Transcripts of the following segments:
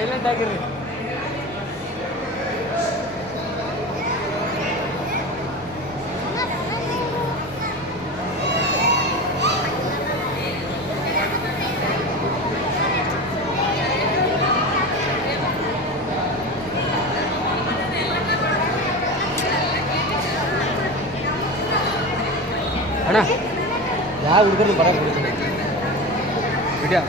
Silent ಆಗಿರಿ. ಅಣ್ಣ ಯಾವ ಹುಡುಗರು ಬರೋದು ವಿಡಿಯೋ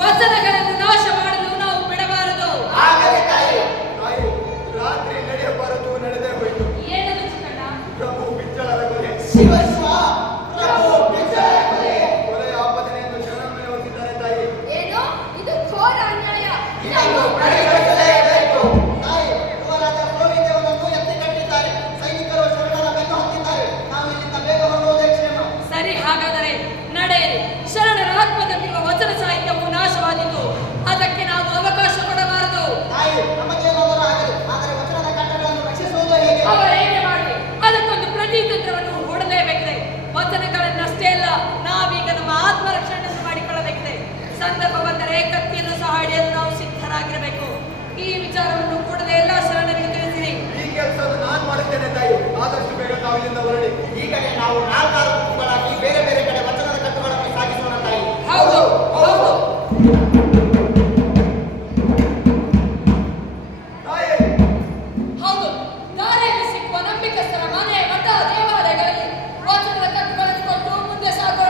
ವಚನಗಳನ್ನು ನಾಶ ಮಾಡಲು ನಾವು ಬಿಡಬಾರದು. ರಾತ್ರಿ ನಡೆಯಬಾರದು, ನಡೆದೇ ಹೋಯಿತು. ಏನದು ಚಿಕ್ಕಣ್ಣ? ಪ್ರಭು ಬಿಚ್ಚಳರ ಕೊಲೆ. ಪ್ರಭು ಬಿಚ್ಚಳರ ಕೊಲೆ. ಕೊಲೆಯ ಆಪದನೆಯನ್ನು ಶರಣನ್ನು ಹೊತ್ತಿದ್ದಾರೆ ತಾಯಿ. ಏನು ಇದು ಘೋರ ಅನ್ಯಾಯ. ಇದನ್ನು ಪರಿಹರಿಸಲೇಬೇಕು. ತಾಯಿ, ಯುವರಾಜ ಗೋವಿಂದನನ್ನು ಎತ್ತಿ ಕಟ್ಟಿದ್ದಾರೆ. ಸೈನಿಕರು ಶರಣರ ಬೆನ್ನು ಹತ್ತಿದ್ದಾರೆ. ನಾವು ಇಲ್ಲಿಂದ ಬೇಗ ಹೊರಡುವುದೇ ಕ್ಷೇಮ. ಸರಿ, ಹಾಗಾದರೆ ನಡೆಯಿರಿ. ಶರಣರ ಆತ್ಮದಲ್ಲಿರುವ ವಚನ ಸಾಹಿತ್ಯವು ನಾಶವಾದೀತು. ಅದಕ್ಕೆ ನಾವು ಅವಕಾಶ ಕೊಡಬಾರದು. ತಾಯಿ, ನಮಗೇನಾದರೂ ಆಗಲಿ, ಆದರೆ ವಚನದ ಕಟ್ಟಡಗಳನ್ನು ರಕ್ಷಿಸುವುದು ಹೇಗೆ? ಅವರೇನೇ ಮಾಡಲಿ, ಅದಕ್ಕೊಂದು ಪ್ರತಿತಂತ್ರವನ್ನು ಹೂಡಲೇಬೇಕಿದೆ. ವಚನಗಳನ್ನಷ್ಟೇ ಅಲ್ಲ, ನಾವೀಗ ನಮ್ಮ ಆತ್ಮರಕ್ಷಣೆಯನ್ನು ಮಾಡಿಕೊಳ್ಳಬೇಕಿದೆ. ಸಂದರ್ಭ ಬಂದರೆ ಕತ್ತಿಯನ್ನು ಸಹ ಹಿಡಿಯಲು ನಾವು ಸಿದ್ಧರಾಗಿರಬೇಕು. ಈ ವಿಚಾರವನ್ನು ಕೂಡಲೇ ಎಲ್ಲ ಶರಣರಿಗೆ ತಿಳಿಸಿರಿ. ಈ ಕೆಲಸವನ್ನು ನಾನು ಮಾಡುತ್ತೇನೆ ತಾಯಿ. ಆದಷ್ಟು ಬೇಗ ನಾವು ಇಲ್ಲಿಂದ ಹೊರಡಿ. ಈಗಲೇ ನಾವು ನಾಲ್ಕಾರು ಗುಂಪುಗಳಾಗಿ ಬೇರೆ ಬೇರೆ ಕಡೆ ವಚನದ ಕಟ್ಟುಗಳನ್ನು ಸಾಗಿಸೋಣ ತಾಯಿ. ಹೌದು ಹೌದು. ತಾಯಿ, ಹೌದು, ದಾರಿಯಲ್ಲಿ ಸಿಕ್ಕುವ ನಂಬಿಕಸ್ಥರ ಮನೆ, ಮಠ, ದೇವಾಲಯಗಳಲ್ಲಿ ವಚನದ ಕಟ್ಟುಗಳನ್ನು ಕೊಟ್ಟು ಮುಂದೆ ಸಾಗೋಣ.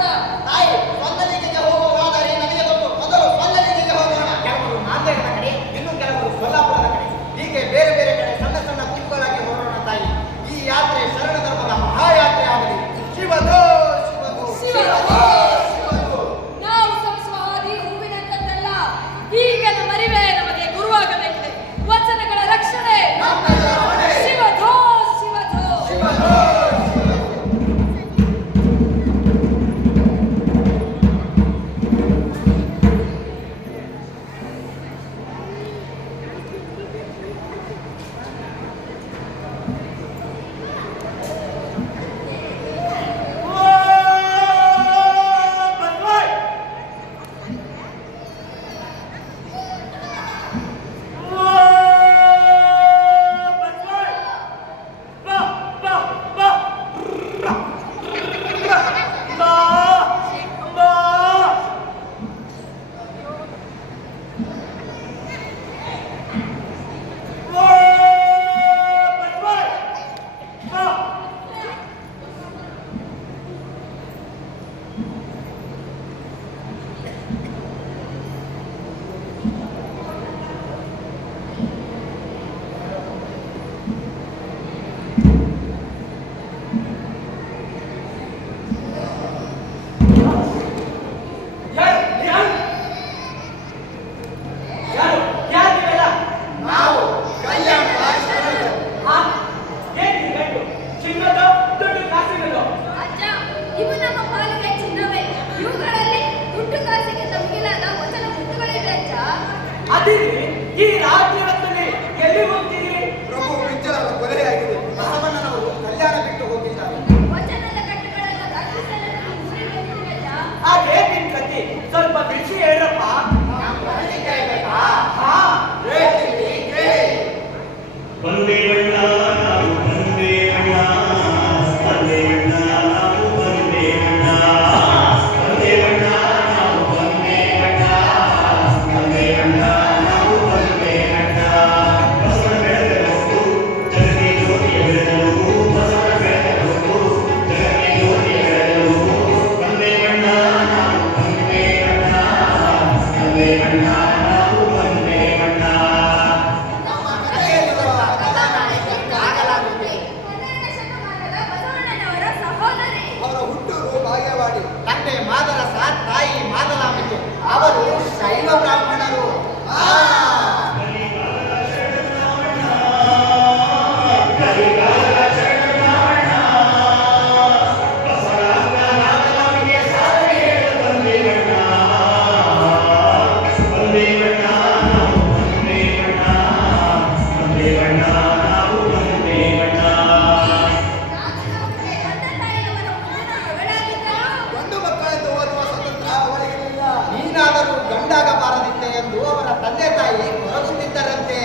ಅದಿರಿ ಈ ರಾಜ್ಯದಲ್ಲಿ ಎಲ್ಲಿ ಹೋಗ್ತೀರಿ? ಪ್ರಭು ವಿಜ್ಜಲರ ಕೊಲೆಯಾಗಿದೆ. ಬಸವಣ್ಣನವರು ಕಲ್ಯಾಣ ಬಿಟ್ಟು ಹೋಗಿದ್ದಾರೆ. ವಚನದ ಕಟ್ಟುಗಳನ್ನು ರಕ್ಷಿಸಲು ನಾವು ಊರಿಗೆ ಬಂದಿದ್ದೀವಲ್ಲ. ಅದೇ ನಿನ್ ಕತಿ, ಸ್ವಲ್ಪ ಬಿಡಿಸಿ ಹೇಳಪ್ಪ. ಹಾ, ಹೇಳ್ತೀನಿ, ಕೇಳಿ. ಒಂದೇ ಬಣ್ಣ ನಾವು ಒಂದೇ ಬಣ್ಣ, ಒಂದೇ ಬಣ್ಣ ನಾವು ಒಂದೇ ಬಣ್ಣ, ಒಂದೇ ಬಣ್ಣ ನಾವು ಒಂದೇ ಬಣ್ಣ, ಒಂದೇ ಬಣ್ಣ ನಾವು ಒಂದೇ ಬಣ್ಣ. ಬಸವನ ಬೆಳಗಲು ಜಗತ್ತಿಗೆ ಜ್ಯೋತಿಯ ಬೆಳಗಲು, ಬಸವನ ಬೆಳಗಲು ಜಗತ್ತಿಗೆ ಜ್ಯೋತಿಯ ಬೆಳಗಲು, ಒಂದೇ ಬಣ್ಣ ನಾವು ಒಂದೇ ಬಣ್ಣ, ಒಂದೇ ಬಣ್ಣ ನಾವು ಒಂದೇ ಬಣ್ಣ. ನಮ್ಮ ಕಥೆಯಲ್ಲಿರುವ ಕಥಾನಾಯಕಿ ಆಗಲಾಗುತ್ತದೆ. 11ನೇ ಶತಮಾನದ ಬಸವಣ್ಣನವರ ಸಹೋದರಿ. ಅವರ ಹುಟ್ಟೂರು ಬಾಗೇವಾಡಿ. ತಂದೆ ಮಾದರಸ, ತಾಯಿ ಮಾದಲಾಂಬಿಕೆ. ಅವರು ಶೈವ ಬ್ರಾಹ್ಮಣರು. ನಾಗನವರಿಗೆ ತಂದೆ ತಾಯಿಯವರ ಮುಂದಿನ ಮಗಳಾಗಿದ್ದರು. ಗಂಡು ಮಕ್ಕಳೆಂದು ಓದುವ ಸ್ವತಂತ್ರ ಅವಳಿಗಿರಲಿಲ್ಲ. ನೀನಾದರೂ ಗಂಡಾಗಬಾರದಿತ್ತೆ ಎಂದು ಅವರ ತಂದೆ ತಾಯಿ ಹೊರಗುತ್ತಿದ್ದರಂತೆ.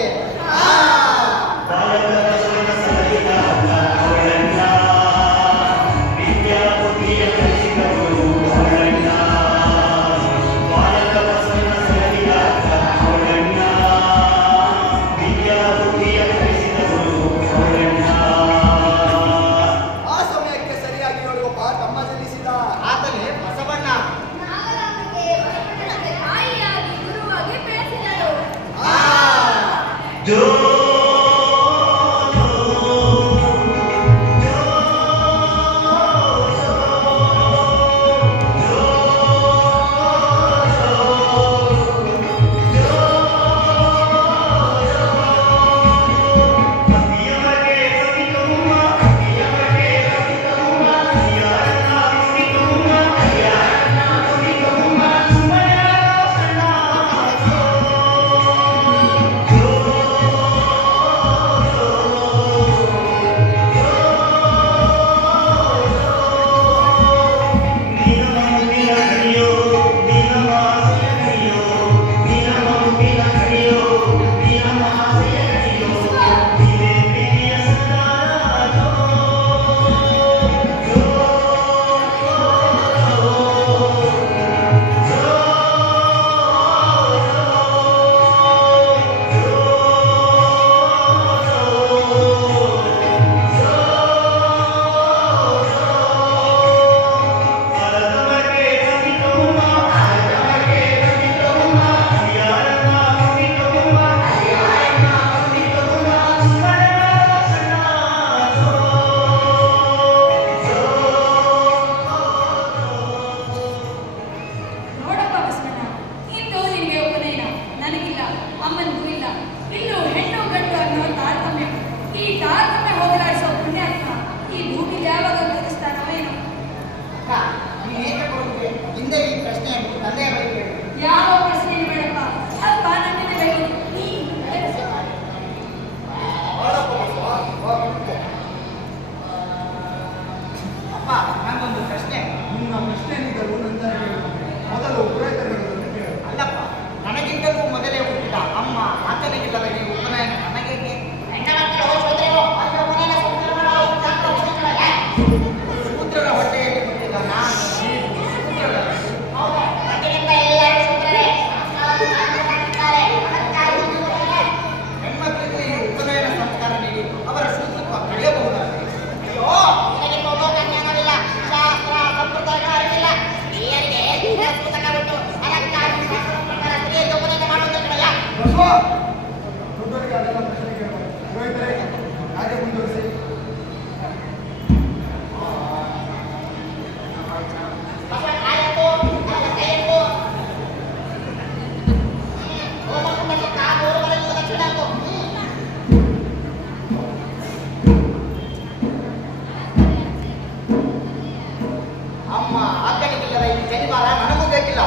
ಆ ಸಮಯಕ್ಕೆ ಸರಿಯಾಗಿ ಹೇಳುವ ತಮ್ಮ ಜನಿಸಿದ. ಆತನೇ ಬಸವಣ್ಣ. ನಾಗರಾಮನಿಗೆ ಬಸವಣ್ಣನಿಗೆ ತಾಯಿಯಾಗಿ ಗುರುವಾಗಿ ಬೆಳೆಸಿದರು. ಜೋ ನೋಡಪ್ಪ ಬಸವಣ್ಣ, ಇಂದು ನಿನಗೆ ಉಪನಯನ, ನನಗಿಲ್ಲ, ಅಮ್ಮನಿಗೂ ಇಲ್ಲ. ಇನ್ನು ಹೆಣ್ಣು ಗಂಡು ಅನ್ನೋ ತಾರತಮ್ಯ. ಈ ತಾರತಮ್ಯ ಹೋಗಲಾಡಿಸೋ ಪುಣ್ಯಾತ್ಮ ಈ ಭೂಮಿಗೆ ಯಾವಾಗ ತೋರಿಸ್ತಾನೋ ಏನೋ. ಅಕ್ಕ, ನೀನೇಕೆ ಕೊಡುಗೆ? ಹಿಂದೆ ಈ ಪ್ರಶ್ನೆಯನ್ನು ತಂದೆಯ ಬಳಿ ಕೇಳಿ. ಯಾವ ಪ್ರಶ್ನೆ ಬೇಡಪ್ಪ, ಅಪ್ಪ ನನ್ನನ್ನೇ ಬೇಕು. ನೀನು ನಡೆಸು. ಬಾಳಪ್ಪ ಬಸವ, ಬಾ ಕೂತ್ಕೋ. ಅಪ್ಪ, ನಂಗೊಂದು ಪ್ರಶ್ನೆ. ನಿನ್ನ ಪ್ರಶ್ನೆನಿದ್ದರೂ ನನ್ನ ಹೇಳು. ಮೊದಲು ಪುರೋಹಿತರುಗಳನ್ನು ಕೇಳು. ಅಲ್ಲಪ್ಪ, ನನಗಿಂತಲೂ ಮೊದಲೇ ಹುಟ್ಟಿದ ಅಮ್ಮ ಆತನಿಗಿಲ್ಲದ ಈ ಉಪನಯನ ನನಗೇಕೆ? ಶೂದ್ರರ ಹೊಟ್ಟೆಯಲ್ಲಿ ಹುಟ್ಟಿದ ನಾನು ಶೂದ್ರರ. ಹೆಣ್ಮಕ್ಳಿಗೆ ಈ ಉಪನಯನ ಸಂಸ್ಕಾರ ನೀಡಿ ಅವರ ಶೂದ್ರತ್ವ ಕಳೆಯಬಹುದಾಗಿದೆ. ಬಸವ, ದೊಡ್ಡವರಿಗೆ ಅದೆಲ್ಲ ಪ್ರಶ್ನೆ ಕೇಳಬಾರದು. ಪುರೋಹಿತರೇ, ಕಾರ್ಯ ಮುಂದುವರಿಸಿ. ಅಮ್ಮ ಆತನಿಗಿಲ್ಲದ ಈ ಜನಿವಾರ ನನಗೂ ಬೇಕಿಲ್ಲ.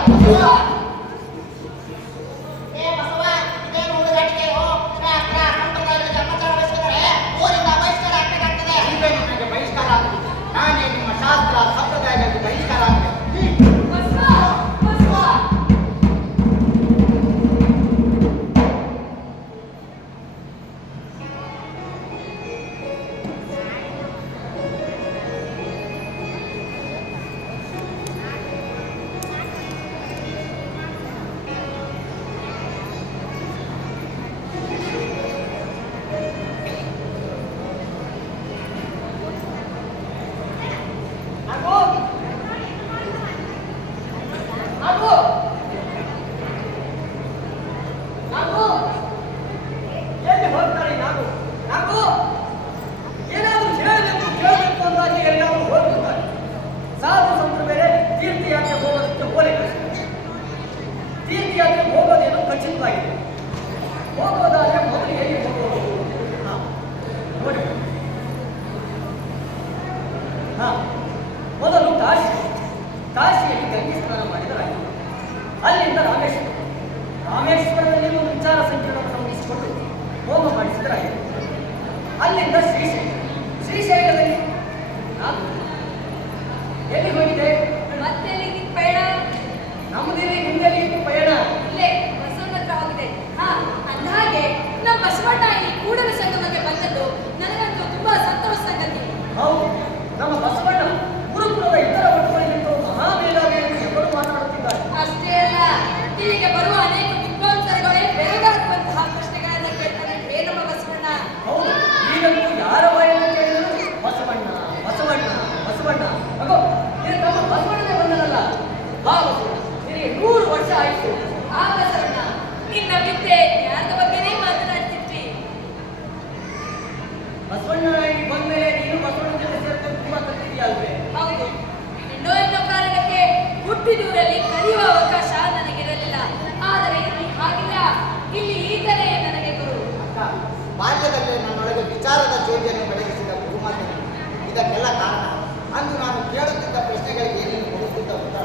ಕಾಶಿಯಲ್ಲಿ ಗಂಗೆ ಸ್ನಾನ ಮಾಡಿದರಾಯಿತು. ಅಲ್ಲಿಂದ ರಾಮೇಶ್ವರದಲ್ಲಿ ಒಂದು ವಿಚಾರ ಸಂಕಿರಣವನ್ನು ಮುಗಿಸಿಕೊಂಡು ಹೋಮ ಮಾಡಿಸಿದರಾಯಿತು. ಅಲ್ಲಿಂದ ಶ್ರೀಶೈಲದಲ್ಲಿ ನಾನು ಎಲ್ಲಿ ಹೋಗಿದೆ? ಮತ್ತೆಲ್ಲಿ ಪಯಣ? ನಮ್ಮದಿಲ್ಲಿ ಹಿಂದೆಲ್ಲಿ ಇತ್ತು ಪಯಣ. ಇಲ್ಲೇ ಬಸವನ ಹತ್ರ ಹೋಗಿದೆ. ಅಂದಹಾಗೆ ನಮ್ಮ ಬಸವಣ್ಣ ಈ ಕೂಡಲ ಸಂಗಮಕ್ಕೆ ಬಂದದ್ದು ನನಗಂತೂ ತುಂಬಾ ಸಂತೋಷ ಸಂಗತಿ. ಹೌದು, ನಮ್ಮ ಬಸವಣ್ಣ ಗುರುಕುಲದ ಇತರ ಒಟ್ಟುಗಳಿಗಿಂತ ಮಹಾಮೇಧಾವಿ ಎಂದು ಎಲ್ಲರೂ ಮಾತನಾಡುತ್ತಿದ್ದಾರೆ. ಅಷ್ಟೇ ಅಲ್ಲ, ಇಲ್ಲಿಗೆ ಬರುವ ಅನೇಕ ವಿದ್ವಾಂಸರುಗಳೇ ಬೆಳಗಾಗುವಂತಹ ಪ್ರಶ್ನೆಗಳನ್ನ ಕೇಳ್ತಾರೆ. ನಮ್ಮ ಬಸವಣ್ಣ. ಹೌದು, ಈಗಂತೂ ಯಾರ ಬಾಯಲ್ಲಿ ಕೇಳಿದ್ರು ಬಸವಣ್ಣ ಬಸವಣ್ಣ ಬಸವಣ್ಣ. ಅಗೋ, ಇದು ತಮ್ಮ ಬಸವಣ್ಣನೇ ಬಂದನಲ್ಲ. ಹಾ ಬಸವಣ್ಣ, ನಿನಗೆ 100 ವರ್ಷ ಆಯಿತು. ಆ ಬಸವಣ್ಣ, ನಿನ್ನ ವಿದ್ಯೆ ಜ್ಞಾನದ ಬಗ್ಗೆನೇ ಮಾತನಾಡ್ತಿದ್ವಿ. ಬಸವಣ್ಣನಾಗಿ ಬಂದ್ಮೇಲೆ ನೀನು ಬಸವಣ್ಣ ಜೊತೆ ಸೇರ್ಕೊಂಡು ತುಂಬಾ ಕಲ್ತಿದೆಯಲ್ವೇ? ಹೌದು, ಇನ್ನೋ ಕಾರಣಕ್ಕೆ ಹುಟ್ಟಿದೂರಲ್ಲಿ ಕಲಿಯುವ ಅವಕಾಶ ನನಗಿರಲಿಲ್ಲ. ಆದರೆ ಇಲ್ಲಿ ಹಾಗಿಲ್ಲ. ಇಲ್ಲಿ ಈಗಲೇ ನನಗೆ ಗುರು. ಅಕ್ಕ, ಬಾಲ್ಯದಲ್ಲೇ ನನ್ನೊಳಗೆ ವಿಚಾರದ ಜ್ಯೋತಿಯನ್ನು ಬೆಳಗಿಸಿದ ಗುರುಮಾತೆ. ಇದಕ್ಕೆಲ್ಲ ಕಾರಣ ಅಂದು ನಾನು ಕೇಳುತ್ತಿದ್ದ ಪ್ರಶ್ನೆಗಳಿಗೆ ನೀನು ಕೊಡುತ್ತಿದ್ದ ಉತ್ತರ.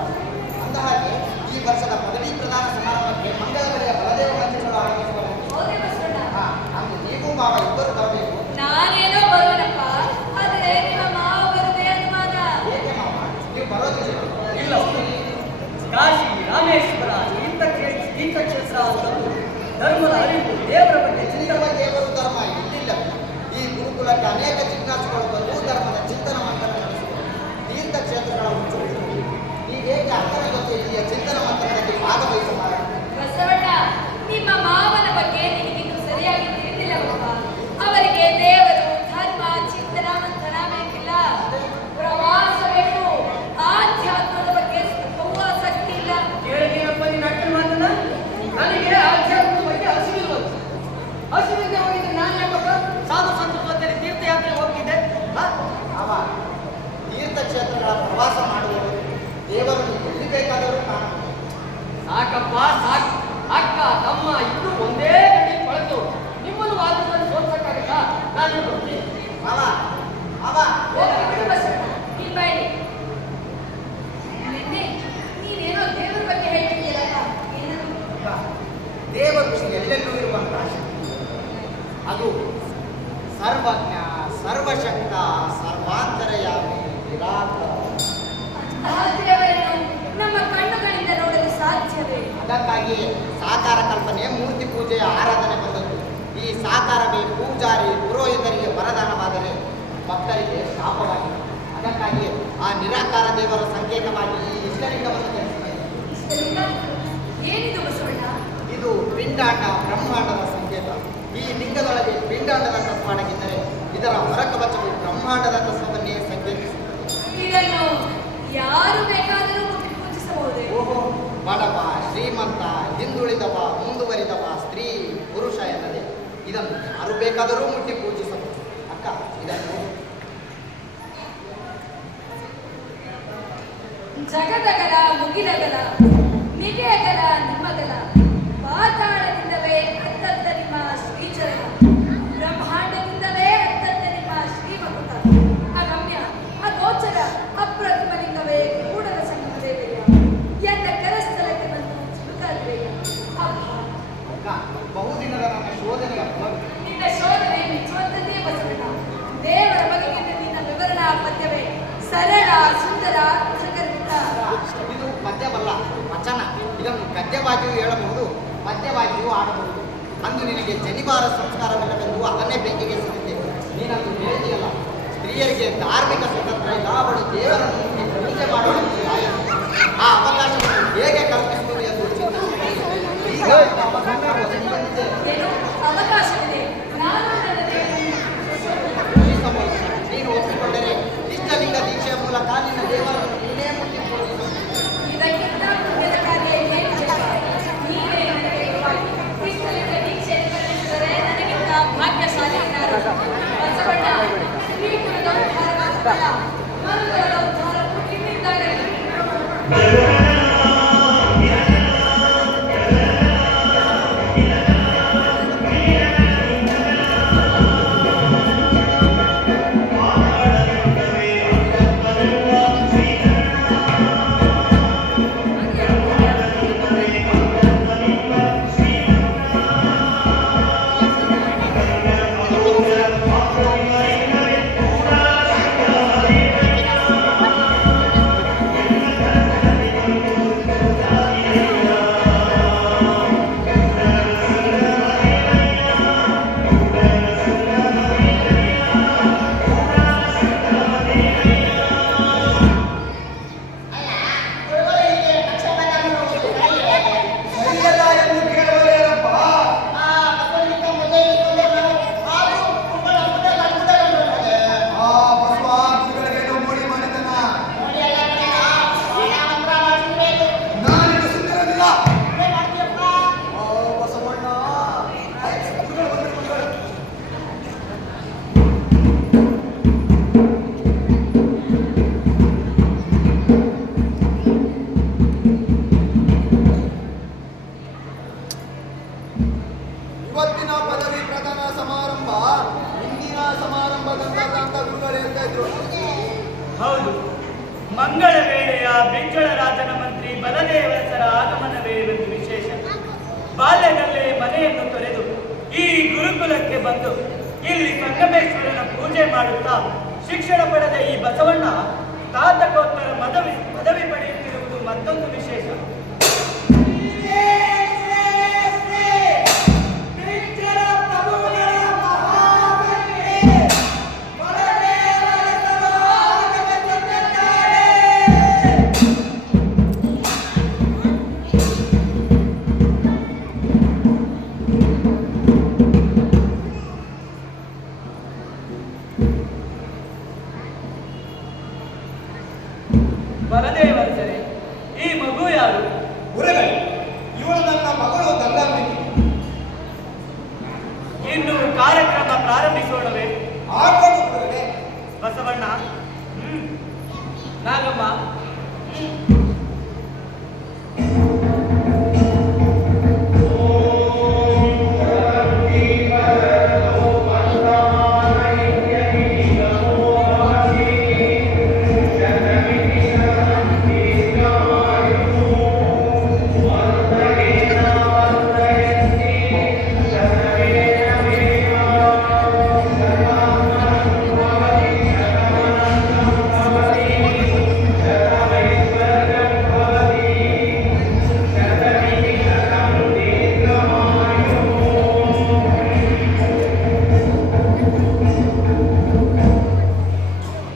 ಅಂದಹಾಗೆ ಈ ವರ್ಷದ ಪದವಿ ಪ್ರದಾನ ಸಮಾರಂಭಕ್ಕೆ ಮಂಗಳಗಡೆಯ ಬಲದೇವ ಮಂದಿರಗಳು ಆರಂಭಿಸುವ ಹೌದೇ ಬಸವಣ್ಣ? ಅಂದು ನೀವು ಮಾವ ಇಬ್ಬರು ಬರಬೇಕು. ನಾನೇನೋ ಬರೋಣಪ್ಪ, ಆದರೆ ನಿಮ್ಮ ಮಾವ ಬರುದೇ ಅನುಮಾನ. ಏಕೆ ಮಾವ, ನೀವು ಬರೋದಿಲ್ಲ? ಇಲ್ಲ, ಕಾಶಿ ರಾಮೇಶ್ವರ ತೀರ್ಥಕ್ಷೇತ್ರ ಅಂತಂದು ಧರ್ಮದ ಅರಿವು, ದೇವರ ಬಗ್ಗೆ ಚಿಂತನ ದೇವರು ಧರ್ಮ ಇಲ್ಲಿಲ್ಲ. ಈ ಗುರುಕುಲಕ್ಕೆ ಅನೇಕ ಜಿಜ್ಞಾಸುಗಳು ಬಂದು ಧರ್ಮದ ಚಿಂತನ ಮಂಥನ ನಡೆಸಿದರು. ತೀರ್ಥಕ್ಷೇತ್ರಗಳ ಹುಚ್ಚು ಹೀಗೆ ಅಕ್ಕನ ಜೊತೆ ಇಲ್ಲಿಯ ಚಿಂತನ ಮಂಥನದಲ್ಲಿ ಭಾಗವಹಿಸಬಾರದು. ಬಸವಣ್ಣ, ನಿಮ್ಮ ಮಾವನ ಬಗ್ಗೆ ನಿನಗಿನ್ನೂ ಸರಿಯಾಗಿ ತಿಳಿದಿಲ್ಲವಪ್ಪ. ಅವರಿಗೆ ದೇವರು, ಧರ್ಮ, ಚಿಂತನ ಮಂಥನ ಬೇಕಿಲ್ಲ. ಪ್ರವಾಸ ಬೇಕು. ಆಧ್ಯಾತ್ಮದ ಬಗ್ಗೆ ಸ್ವಲ್ಪವೂ ಆಸಕ್ತಿ ಇಲ್ಲ. ಕೇಳಿದೀನಪ್ಪ ನೀನು ಅಕ್ಕನ ಮಾತನ್ನ. ನನಗೆ ಆಧ್ಯಾತ್ಮದ ಬಗ್ಗೆ ಹಸಿವಿಂದ ಹೋಗಿದ್ದೆ. ನಾನು ಯಾಕಪ್ಪ ಸಾಧು ಸಂತರ ಜೊತೆ ತೀರ್ಥಯಾತ್ರೆ ಹೋಗ್ತಿದ್ದೆ? ಅವ ತೀರ್ಥಕ್ಷೇತ್ರಗಳ ಪ್ರವಾಸ ಮಾಡುವವರು ದೇವರನ್ನು ಎಲ್ಲಿ ಬೇಕಾದರೂ ಕಾಣಬಹುದು. ಸಾಕಪ್ಪ ಸಾಕು. ಅಕ್ಕ ತಮ್ಮ ಇಬ್ರು ಒಂದೇ ಗಡಿ ಪಡೆದು ನಿಮ್ಮನ್ನು ವಾದದಲ್ಲಿ ಸೋಲ್ಸಕ್ಕಾಗತ್ತಾ? ನಾನು ಹೋಗ್ತೀನಿ. ಅವ ಅವ ಹೋಗಿ ಬಿಡು ಬಸವಣ್ಣ, ನೀನ್ ಬಾಯ್ಲಿ. ನಿನ್ನೆ ನೀನೇನೋ ದೇವರ ಬಗ್ಗೆ ಹೇಳ್ತಿದ್ದೀರಲ್ಲ, ಏನದು? ದೇವರು ಎಲ್ಲೆಲ್ಲೂ ಇರುವಂತಹ ಶಕ್ತಿ. ಅದು ಸರ್ವಜ್ಞ, ಸರ್ವಶಕ್ತ, ಸರ್ವಾಂತರಯಾಮಿ, ನಿರಾಕಾರ. ಅಂತಹ ದೇವರನ್ನು ನಮ್ಮ ಕಣ್ಣುಗಳಿಂದ ನೋಡಲು ಸಾಧ್ಯವೇ? ಅದಕ್ಕಾಗಿಯೇ ಸಾಕಾರ ಕಲ್ಪನೆ, ಮೂರ್ತಿ ಪೂಜೆಯ ಆರಾಧನೆ ಬಂದದ್ದು. ಈ ಸಾಕಾರವೇ ಪೂಜಾರಿ ಪುರೋಹಿತರಿಗೆ ವರದಾನವಾದರೆ ಭಕ್ತರಿಗೆ ಶಾಪವಾಗಿದೆ. ಅದಕ್ಕಾಗಿಯೇ ಆ ನಿರಾಕಾರ ದೇವರ ಸಂಕೇತವಾಗಿ ಈ ಇಷ್ಟಲಿಂಗವನ್ನು ಧರಿಸಿದೆ. ಇಷ್ಟಲಿಂಗ ಏನಿದು ಬಸವಣ್ಣ? ಇದು ಪಿಂಡಾಂಡ ಬ್ರಹ್ಮಾಂಡದ ಸಂಕೇತ. ಈ ಲಿಂಗದೊಳಗೆ ಪಿಂಡಾಂಡದ ತತ್ವ ಅಡಗಿದ್ದರೆ ಇದರ ಹೊರಕವಚವು ಬ್ರಹ್ಮಾಂಡದ ತತ್ವವನ್ನೇ ಸಂಕೇತಿಸುತ್ತದೆ. ಇದನ್ನು ಯಾರು ಬೇಕಾದರೂ ಮುಟ್ಟಿ ಪೂಜಿಸಬಹುದೇ? ಓಹೋ, ಬಡವ, ಶ್ರೀಮಂತ, ಹಿಂದುಳಿದವ, ಮುಂದುವರಿದವ, ಸ್ತ್ರೀ, ಪುರುಷ ಎನ್ನದೆ ಇದನ್ನು ಯಾರು ಬೇಕಾದರೂ ಮುಟ್ಟಿ ಪೂಜಿಸಬಹುದು. ಅಕ್ಕ, ಇದನ್ನು ಜಗದಗಲ ಮುಗಿಲಗಲ ನಿಗೆಯಗಲ ನಿಮ್ಮಗಲ ಪಾತಾಳದಿಂದಲೇ ಅತ್ತತ್ತ ನಿಮ್ಮ ಶ್ರೀಚರಣ, ಬ್ರಹ್ಮಾಂಡದಿಂದಲೇ ಅತ್ತತ್ತ ನಿಮ್ಮ ಶ್ರೀಮಕುಟ, ಅಗಮ್ಯ ಅಗೋಚರ ಅಪ್ರತಿಮಲಿಂಗವೇ ಕೂಡಲ ಸಂಗಮ ದೇವಯ್ಯ, ಎನ್ನ ಕರಸ್ಥಳಕ್ಕೆ ಬಂದು ಚಿಲುಕಾಗಿವೆಯ. ಅಕ್ಕ, ಬಹುದಿನದ ನನ್ನ ಶೋಧನೆಯ ಫಲ. ನಿನ್ನ ಶೋಧನೆ ಮೆಚ್ಚುವಂತದ್ದೇ ಬಸವಣ್ಣ. ದೇವರ ಬಗೆಗೆ ನಿನ್ನ ವಿವರಣಾ ಪದ್ಯವೇ ಸರಳ, ಸುಂದರ, ಅರ್ಥಗರ್ಭಿತ. ಇದು ಪದ್ಯವಲ್ಲ, ವಚನ. ಇದನ್ನು ಗದ್ಯವಾಗಿಯೂ ಹೇಳಬಹುದು, ಪದ್ಯವಾಗಿಯೂ ಆಡಬಹುದು. ಅಂದು ನಿನಗೆ ಜನಿವಾರ ಸಂಸ್ಕಾರವಿಲ್ಲವೆಂದು ಅದನ್ನೇ ಬೆಂಕಿಗೆ ಸಿಗುತ್ತೆ. ನೀನಂದು ಹೇಳಿದೆಯಲ್ಲ, ಸ್ತ್ರೀಯರಿಗೆ ಧಾರ್ಮಿಕ ಸ್ವತಂತ್ರ ಇಲ್ಲ, ಅವಳು ದೇವರನ್ನು ಮುಟ್ಟಿ ಪೂಜೆ ಮಾಡುವ ಆ ಅವಕಾಶವನ್ನು ಹೇಗೆ ಕಲ್ಪಿಸುವುದು ಎಂದು ಚಿಂತಿಸಿದೆ. ಈಗ ಬಂದಿದೆ. ಏನು ಅವಕಾಶವಿದೆ? ನಾನು ನನ್ನ ದೇವರನ್ನು ನೀನು ಒಪ್ಪಿಕೊಂಡರೆ ಇಷ್ಟಲಿಂಗ ದೀಕ್ಷೆಯ ಮೂಲಕ ನಿನ್ನ ದೇವರನ್ನು ನೀನೇ ಮುಟ್ಟಿ ಪೂಜಿಸಬಹುದು. ಇದಕ್ಕಿಂತ ಪುಣ್ಯದ ಕಾರ್ಯ ಇನ್ನೇನು ಬೇಕು? ನೀವೇ ನನಗೆ ಗುರುವಾಗಿ ಇಷ್ಟಲಿಂಗ ದೀಕ್ಷೆ ನಿರ್ವಹಿಸಿದರೆ ನನಗಿಂತ ಭಾಗ್ಯಶಾಲಿ ಯಾರು? ಬಸವಣ್ಣ, ಶ್ರೀಗುರುದ ಉದ್ಧಾರ ಮಾತ್ರವಲ್ಲ, ಮರುಗಳ ಉದ್ಧಾರಕ್ಕೂ ನಿನ್ನಿಂದಾಗಲಿ. ಶ್ರೀ ಗುರುಕುಲಕ್ಕೆ ಬಂದು ಇಲ್ಲಿ ಸಂಗಮೇಶ್ವರನ ಪೂಜೆ ಮಾಡುತ್ತಾ ಶಿಕ್ಷಣ ಪಡೆದ ಈ ಬಸವಣ್ಣ ಸ್ನಾತಕೋತ್ತರ ಪದವಿ ಪಡೆಯುತ್ತಿರುವುದು ಮತ್ತೊಂದು ವಿಶೇಷ. ಬಲದೇವರ್ಸರೆ, ಈ ಮಗು ಯಾರು? ಗುರುಗಳೇ, ಇವಳು ನನ್ನ ಮಗಳು ಗಂಗಾಂಬಿಕೆ. ಇನ್ನು ಕಾರ್ಯಕ್ರಮ ಪ್ರಾರಂಭಿಸೋಣವೇ? ಆಗೋದು ಗುರುಗಳೇ. ಬಸವಣ್ಣ, ನಾಗಮ್ಮ,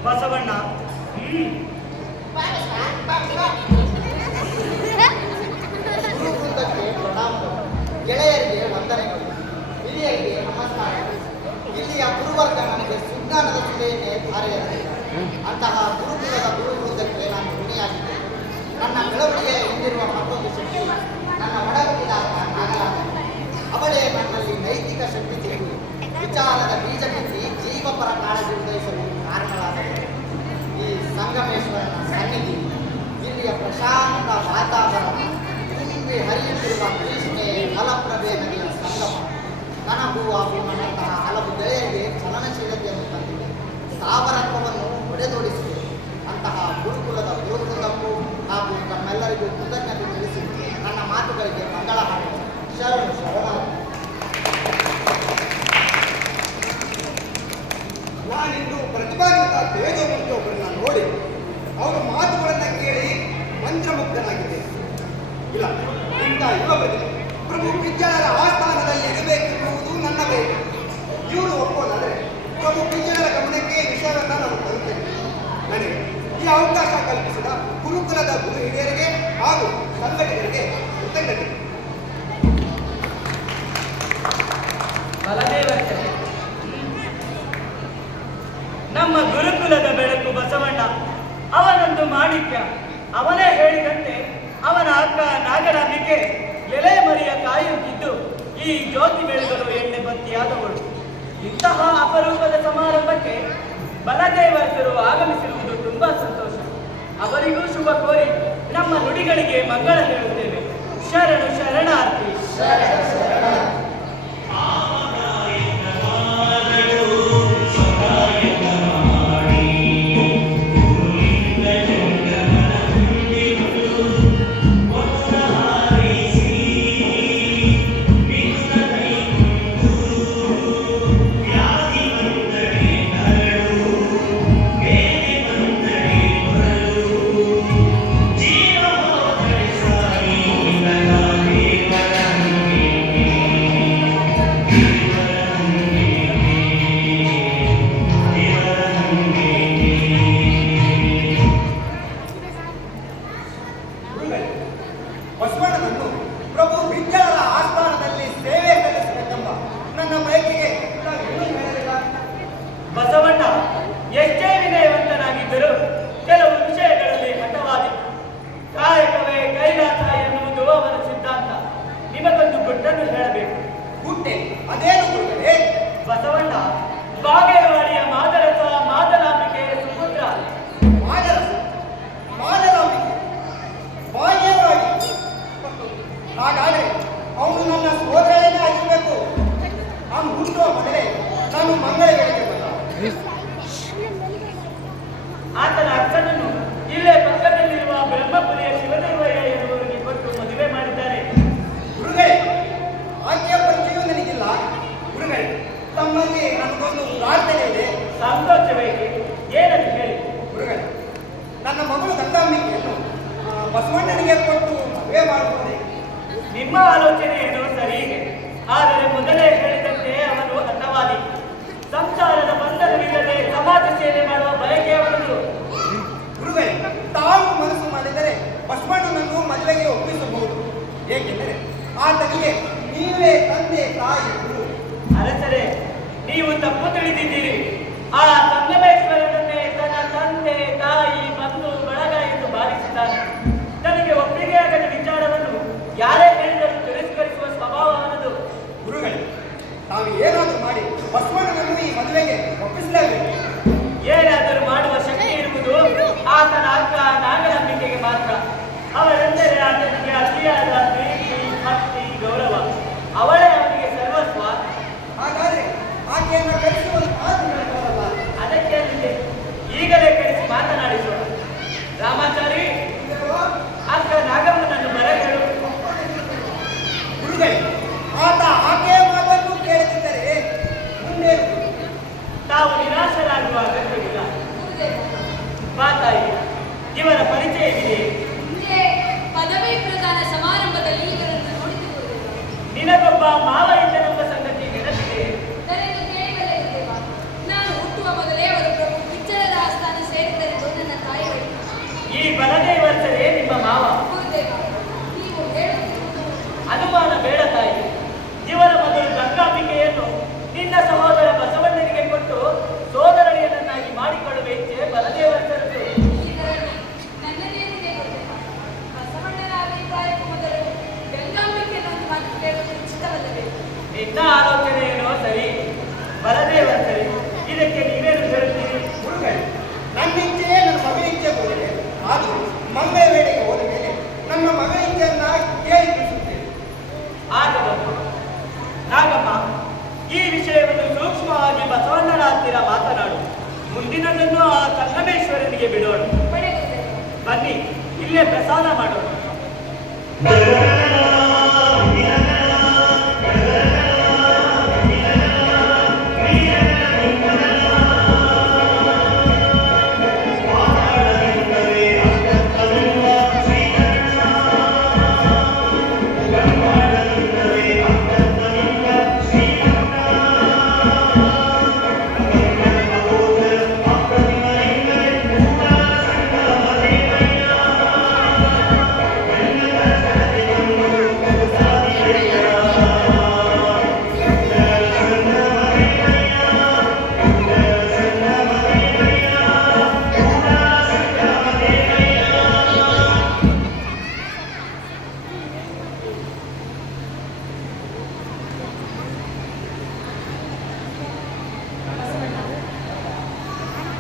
ಬಸವಣ್ಣ, ಗುರುವೃಂದಕ್ಕೆ ಪ್ರಣಾಮಗಳು, ಗೆಳೆಯರಿಗೆ ವಂದನೆಗಳು, ಹಿರಿಯರಿಗೆ ನಮಸ್ಕಾರ. ಇಲ್ಲಿಯ ಗುರುವರ್ಗ ನನಗೆ ಸುಜ್ಞಾನದ ಸುಲೆಯನ್ನೇ ಧಾರೆಯಾಗಿದೆ. ಅಂತಹ ಗುರುಕುಲದ ಗುರುವೃಂದಕ್ಕೆ ನಾನು ಋಣಿಯಾಗಿದ್ದೆ. ನನ್ನ ಬೆಳವಣಿಗೆಯ ಹಿಂದಿರುವ ಮತ್ತೊಂದು ಶಕ್ತಿ ನನ್ನ ಒಡಹುಟ್ಟಿದಾಗ ನಾಗರಾಜ. ಅವಳೇ ನನ್ನಲ್ಲಿ ನೈತಿಕ ಶಕ್ತಿ ತಿರುಗಿ ವಿಚಾರದ ಬೀಜ ಬಿತ್ತಿ ಜೀವಪರ ಕಾಳಜಿ ಉದಯಿಸಲು ಕಾರಣವಾಗಿದೆ. ಈ ಸಂಗಮೇಶ್ವರನ ಸನ್ನಿಧಿ, ಇಲ್ಲಿಯ ಪ್ರಶಾಂತ ವಾತಾವರಣ, ತುಂಬಿ ಹರಿಯುತ್ತಿರುವ ಕೃಷ್ಣೆ ಫಲಪ್ರಭೆ ನದಿಯ ಸಂಗಮ, ನನಗೂ ಅಭಿಮಾನಂತಹ ಹಲವು ಗೆಳೆಯರಿಗೆ ಚಲನಶೀಲತೆಯನ್ನು ತಂದಿದೆ, ಸ್ಥಾವರತ್ವವನ್ನು ಒಡೆದೋಡಿಸಿದೆ. ಅಂತಹ ಗುರುಕುಲದ ಗುರುವೃಂದಕ್ಕೂ ಹಾಗೂ ತಮ್ಮೆಲ್ಲರಿಗೂ ಕೃತಜ್ಞತೆ ತಿಳಿಸಿ ನನ್ನ ಮಾತುಗಳಿಗೆ ಮಂಗಳ ಹಾಡಿ ಶರಣು ಶರಣಾರ್ಥಿ. ನಾನಿಂದು ಪ್ರತಿಭಾನ್ವಿತ ತೇಜೋಮೂರ್ತಿಯೊಬ್ಬರನ್ನ ನೋಡಿ ಅವರ ಮಾತುಗಳನ್ನು ಕೇಳಿ ಮಂತ್ರಮುಗ್ಧನಾಗಿದ್ದೆ. ಇಲ್ಲ, ಇಂಥ ಯುವ ಪ್ರತಿಭೆ ಪ್ರಭು ಪಿಜ್ಜಳರ ಆಸ್ಥಾನದಲ್ಲಿ ಇರಬೇಕೆನ್ನುವುದು ನನ್ನ ಬಯಕೆ. ಇವರು ಒಪ್ಪೋದಾದರೆ ಪ್ರಭು ಪಿಜ್ಜಳರ ಗಮನಕ್ಕೆ ವಿಷಯವನ್ನು ನಾನು ತರುತ್ತೇನೆ. ನನಗೆ ಈ ಅವಕಾಶ ಕಲ್ಪಿಸಿದ ಗುರುಕುಲದ ಗುರು ಹಿರಿಯರಿಗೆ ಹಾಗೂ ಸಂಘಟಕರಿಗೆ ಕೃತಜ್ಞತೆ. ಬಲದೇವರ್ಸರೆ, ನಮ್ಮ ಗುರುಕುಲದ ಬೆಳಕು ಬಸವಣ್ಣ, ಅವನೊಂದು ಮಾಣಿಕ್ಯ. ಅವನೇ ಹೇಳಿದಂತೆ ಅವನ ಅಕ್ಕ ನಾಗರಾಂಬಿಕೆ ಎಲೆ ಮರಿಯ ಕಾಯುತ್ತಿದ್ದು ಈ ಜ್ಯೋತಿ ಬೆಳಗಲು ಎಣ್ಣೆ ಬತ್ತಿಯಾದವಳು. ಇಂತಹ ಅಪರೂಪದ ಸಮಾರಂಭಕ್ಕೆ ಬಲದೇವರ್ಸರು ಆಗಮಿಸಿರುವುದು ತುಂಬಾ ಸಂತೋಷ. ಅವರಿಗೂ ಶುಭ ಕೋರಿ ನಮ್ಮ ನುಡಿಗಳಿಗೆ ಮಂಗಳ ಹೇಳುತ್ತೇವೆ. ಶರಣು ಶರಣಾರ್ಥಿ. ಬಸವಣ್ಣನನ್ನು ಪ್ರಭು ಪಿಜ್ಜಳರ ಆಸ್ಥಾನದಲ್ಲಿ ಸೇವೆ ಸಲ್ಲಿಸಬೇಕೆಂಬ ನನ್ನ ಬಯಕೆಗೆ ನಾನು ಏನೂ ಹೇಳಲಿಲ್ಲ. ಬಸವಣ್ಣ ಎಷ್ಟೇ ವಿನಯವಂತನಾಗಿದ್ದರೂ ಕೆಲವು ವಿಷಯಗಳಲ್ಲಿ ಹಠವಾದಿ. ಕಾಯಕವೇ ಕೈಲಾಸ ಎನ್ನುವುದು ಅವನ ಸಿದ್ಧಾಂತ. ನಿಮಗೊಂದು ಗುಟ್ಟನ್ನು ಹೇಳಬೇಕು. ಗುಟ್ಟೆ ಅದೇನು ಗುರುಗಳೇ? ಬಸವಣ್ಣ ಬಾಗೇವಾಡಿಯ ಮಾದರಸ ಮಾದಲಾಂಬಿಕೆಯ ಸುಪುತ್ರ. ಮಾದರಸ ಮಾದಲಾಂಬಿಕೆ ಬಾಲ್ಯವಾಗಿ. ಹಾಗಾದರೆ ಅವನು ನನ್ನ ಸೋದರನೇ ಆಗಿರಬೇಕು. ಅವನು ಹುಟ್ಟುವ ಮೊದಲೇ ನಾನು ಮಂಗಳ ವೇಳೆಗೆ ಬಂದ. ಆತನ ಅಕ್ಕನನ್ನು ಇಲ್ಲೇ ಪಕ್ಕದಲ್ಲಿರುವ ಬ್ರಹ್ಮಪುರಿಯ ಶಿವದೇವಯ್ಯ ಎನ್ನುವರಿಗೆ ಕೊಟ್ಟು ಮದುವೆ ಮಾಡಿದ್ದಾರೆ. ಗುರುಗಳೇ, ಆಕೆಯ ಪರಿಚಯವು ನನಗಿಲ್ಲ. ಗುರುಗಳೇ, ಬಸವಣ್ಣನಿಗೆ ಕೊಟ್ಟು ಮದುವೆ ಮಾಡುವುದೇ? ನಿಮ್ಮ ಆಲೋಚನೆ ಏನೋ ಸರಿ, ಆದರೆ ಮೊದಲೇ ಹೇಳಿದಂತೆ ಅವನು ಹಠವಾದಿ. ಸಂಸಾರದ ಬಂಧನವಿಲ್ಲದೆ ಸಮಾಜ ಸೇವೆ ಮಾಡುವ ಬಯಕೆ ಅವನದು. ಗುರುಗಳೇ, ತಾವು ಮನಸ್ಸು ಮಾಡಿದರೆ ಬಸವಣ್ಣನನ್ನು ಮದುವೆಗೆ ಒಪ್ಪಿಸಬಹುದು. ಏಕೆಂದರೆ ಆತನಿಗೆ ನೀವೇ ತಂದೆ ತಾಯಿ ಗುರು. ಅರಸರೇ, ನೀವು ತಪ್ಪು ತಿಳಿದಿದ್ದೀರಿ. ಆ ಸಂಗಮೇಶ್ವರನನ್ನೇ ತನ್ನ ತಂದೆ ತಾಯಿ ಬಂಧು ಬಳಗ ಎಂದು ಭಾವಿಸಿದ್ದಾನೆ. ತನಗೆ ಒಪ್ಪಿಗೆಯಾಗದ ವಿಚಾರವನ್ನು ಯಾರೇ ಹೇಳಿದರೂ ತಿರಸ್ಕರಿಸುವ ಸ್ವಭಾವ ಅವನದು. ಗುರುಗಳೇ, ತಾವು ಏನಾದರೂ ಮಾಡಿ ಬಸವಣ್ಣನನ್ನು ಈ ಮದುವೆಗೆ ಒಪ್ಪಿಸಲೇಬೇಕು. ಏನಾದರೂ ಮಾಡುವ ಶಕ್ತಿ ಇರುವುದು ಆತನ ಅಕ್ಕ ನಾಗನಂಬಿಕೆಗೆ ಮಾತ್ರ. ಅವರೆಂದರೆ ಆತನಿಗೆ ಅತಿಯಾದ ಪ್ರೀತಿ, ಭಕ್ತಿ, ಗೌರವ. ಅವಳೇ ಅವನಿಗೆ ಸರ್ವಸ್ವ. ಹಾಗಾದ್ರೆ ಆಕೆಯನ್ನು ಕರೆಸುವುದು ಮಾತು ಹೇಳ್ತಾರಲ್ಲ. ಅದಕ್ಕೆ ಈಗಲೇ ಕರೆಸಿ ಮಾತನಾಡಿಸೋಣ. ರಾಮಾಚಾರಿ, ಅಕ್ಕ ನಾಗಮ್ಮನನ್ನು ಬರಗಳು. ಗುರುಗಳೇ, ಆತ ಆಕೆಯ ಮಾತನ್ನು ಕೇಳದಿದ್ದರೆ ಮುಂದೆ ತಾವು ನಿರಾಶರಾಗುವ ಅಗತ್ಯವಿಲ್ಲ. ಬಾ ತಾಯಿ, ಇವರ ಪರಿಚಯವಿದೆ. ಹಿಂದೆ ಪದವಿ ಪ್ರದಾನ ಸಮಾರಂಭದಲ್ಲಿ ಇವರನ್ನು ನೋಡಿದುಕೊಳ್ಳುವ ನಿನಗೊಬ್ಬ ಮಾವ ಇದ್ದನೆಂಬ ಸಂಗತಿ ನೆನಪಿದೆ. ನನಗೆ ಕೇಳಲೇ ಇದ್ದೇವ. ನಾನು ಹುಟ್ಟುವ ಮೊದಲೇ ಅವರು ಪ್ರಭು ಕಿಚ್ಚರದ ಆಸ್ಥಾನ ಸೇರಿದರೆಂದು ನನ್ನ ತಾಯಿ ಹೇಳಿದರು. ಈ ಬಲದೇವರ್ಸರೇ ನಿಮ್ಮ ಮಾವ. ಗುರುದೇವ, ನೀವು ಹೇಳುತ್ತಿರುವುದು ಅನುಮಾನ ಬೇಡ ತಾಯಿ. ಇವರ ಮೊದಲು ಗಂಗಾಂಬಿಕೆಯನ್ನು ನಿನ್ನ ಸಹೋದರ ಬಸವಣ್ಣನಿಗೆ ಕೊಟ್ಟು ಸೋದರಳಿಯನನ್ನಾಗಿ ಮಾಡಿಕೊಳ್ಳುವ ಇಚ್ಛೆ ಬಲದೇವರ್ಸರದು. ಇದರಲ್ಲಿ ನನ್ನದೇನಿದೆ ಗುರುದೇವ? ಬಸವಣ್ಣನ ಅಭಿಪ್ರಾಯಕ್ಕೂ ಮೊದಲು ಗಂಗಾಂಬಿಕೆಯನ್ನು ಒಂದು ಮಾತು ಕೇಳುವುದು ಉಚಿತವಲ್ಲವೇ? ನಿನ್ನ ಆಲೋಚನೆ ಏನೋ ಸರಿ, ಬಲದೇವರ್ಸರೇ, ಇದಕ್ಕೆ ನೀವೇನು ಹೇಳುತ್ತೀರಿ? ಗುರುಗಳೇ, ನನ್ನ ಇಚ್ಛೆಯೇ ನನ್ನ ಮಗಳ ಇಚ್ಛೆ ಹೋದರೆ ಆದರೂ ಮಂಗಳ ವೇಳೆಗೆ ಹೋದ ಮೇಲೆ ನಮ್ಮ ಮಗಳ ಇಚ್ಛೆಯನ್ನ ಕೇಳಿ ತಿಳಿಸುತ್ತೇವೆ. ಆಗಬಹುದು. ನಾಗಮ್ಮ, ಈ ವಿಷಯವನ್ನು ಸೂಕ್ಷ್ಮವಾಗಿ ಬಸವಣ್ಣನ ಹತ್ತಿರ ಮಾತನಾಡು. ಮುಂದಿನದನ್ನು ಆ ಸಂಗಮೇಶ್ವರನಿಗೆ ಬಿಡೋಣ. ಬಡೆ ಗುರುದೇವ. ಬನ್ನಿ, ಇಲ್ಲೇ ಪ್ರಸಾದ ಮಾಡೋಣ.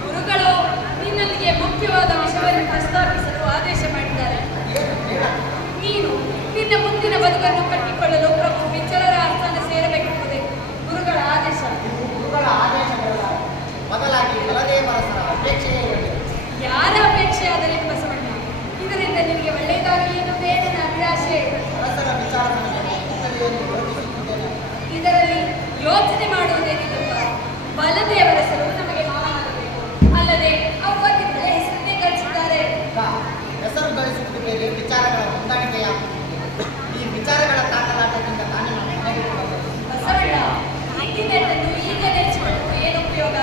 ಗುರುಗಳು ನಿನ್ನಲ್ಲಿಗೆ ಮುಖ್ಯವಾದ ವಿಷಯವನ್ನು ಪ್ರಸ್ತಾಪಿಸಲು ಆದೇಶ ಮಾಡಿದ್ದಾರೆ. ನೀನು ನಿನ್ನ ಮುಂದಿನ ಬದುಕನ್ನು ಕಟ್ಟಿಕೊಳ್ಳಲು ಪ್ರಭು ವಿಚ್ಚಲರ ಆಸ್ಥಾನ ಸೇರಬೇಕೆಂಬುದೇ ಗುರುಗಳ ಆದೇಶ. ಗುರುಗಳ ಆದೇಶಗಳ ಬದಲಾಗಿ ಬಲದೇವರಸರ ಅಪೇಕ್ಷೆಯೇ ಇರಲಿ. ಯಾರ ಅಪೇಕ್ಷೆ ಆದಲ್ಲಿ ಬಸವಣ್ಣ, ಇದರಿಂದ ನಿನಗೆ ಒಳ್ಳೆಯದಾಗಲಿ ಎನ್ನುವುದೇ ನನ್ನ ಅಭಿಲಾಷೆ. ಅರಸರ ವಿಚಾರ ನನಗೆ ಮುಖ್ಯತೆಯನ್ನು ಯೋಚಿಸುತ್ತಿದ್ದೇನೆ. ಇದರಲ್ಲಿ ಯೋಚನೆ ಮಾಡುವುದೇನಿಲ್ಲಪ್ಪ. ಬಲದೇವರಸರು ನಮಗೆ ಮಾವನಾಗಬೇಕು, ಅಲ್ಲದೆ ಅವತ್ತಿನ ಹೆಸರನ್ನೇ ಗಳಿಸಿದ್ದಾರೆ. ಹೆಸರು ಗಳಿಸುತ್ತಿದ್ದೇವೆ, ವಿಚಾರಗಳ ಹೊಂದಾಣಿಕೆಯಾಗುತ್ತಿದೆ. ಈ ವಿಚಾರಗಳ ತಾಕಲಾಟದಿಂದ ತಾನೇ ನಾನು ಮನೆಗೆ ಹೋಗಬೇಕು. ಬಸವಣ್ಣ, ಇಂದಿನೆಂದು ಈಗ ನೆನೆಸಿಕೊಂಡು ಏನು ಉಪಯೋಗ?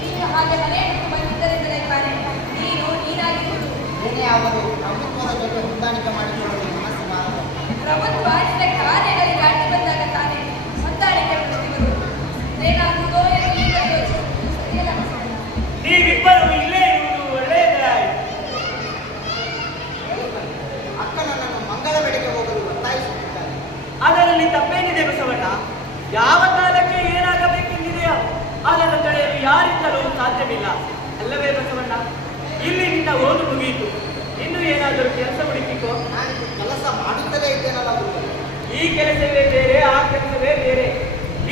ನೀನು ಹಾಗೆ ಮನೆ ಬಿಟ್ಟು ಬಂದಿದ್ದರಿಂದಲೇ ತಾನೆ ನೀನು ನೀನಾಗಿರುವುದು. ಏನೇ ಅವರು ಪ್ರಭುತ್ವದ ಜೊತೆ ಹೊಂದಾಣಿಕೆ ಮಾಡಿಕೊಳ್ಳಲು ಮನಸ್ಸು ಬಾರದು. ಪ್ರಭುತ್ವ ನಿನ್ನ ಕಾರ್ಯಗಳಿಗೆ ಅಡ್ಡಿ ಬಂದಾಗ ತಾನೆ ಹೊಂದಾಣಿಕೆ ಪಡೆದಿವರು. ಏನಾಗುವುದೋ ಎಂದು ಈಗ ಯೋಚಿಸುವುದು ಸರಿಯಲ್ಲ ಬಸವಣ್ಣ. ನೀವಿಬ್ಬರು ಇಲ್ಲೇ ಇರುವುದು ಒಳ್ಳೆಯದಾಯಿತು. ಅಕ್ಕ ನನ್ನನ್ನು ಮಂಗಳ ಬೆಡೆಗೆ ಹೋಗಲು ಒತ್ತಾಯಿಸುತ್ತಿದ್ದಾರೆ. ಅದರಲ್ಲಿ ತಪ್ಪೇನಿದೆ ಬಸವಣ್ಣ? ಯಾವ ಕಾಲಕ್ಕೆ ಏನಾಗಬೇಕೆಂದಿದೆಯೋ ಅದನ್ನು ತಡೆಯಲು ಯಾರಿಂದಲೂ ಸಾಧ್ಯವಿಲ್ಲ, ಅಲ್ಲವೇ ಬಸವಣ್ಣ? ಇಲ್ಲಿ ನಿನ್ನ ಓದು ಮುಗಿಯಿತು, ಇನ್ನು ಏನಾದರೂ ಕೆಲಸ ಹುಡುಕಿಕೋ. ನಾನು ಕೆಲಸ ಮಾಡುತ್ತಲೇ ಇದ್ದೇನಲ್ಲ ಗುರುಗಳೇ. ಈ ಕೆಲಸವೇ ಬೇರೆ, ಆ ಕೆಲಸವೇ ಬೇರೆ.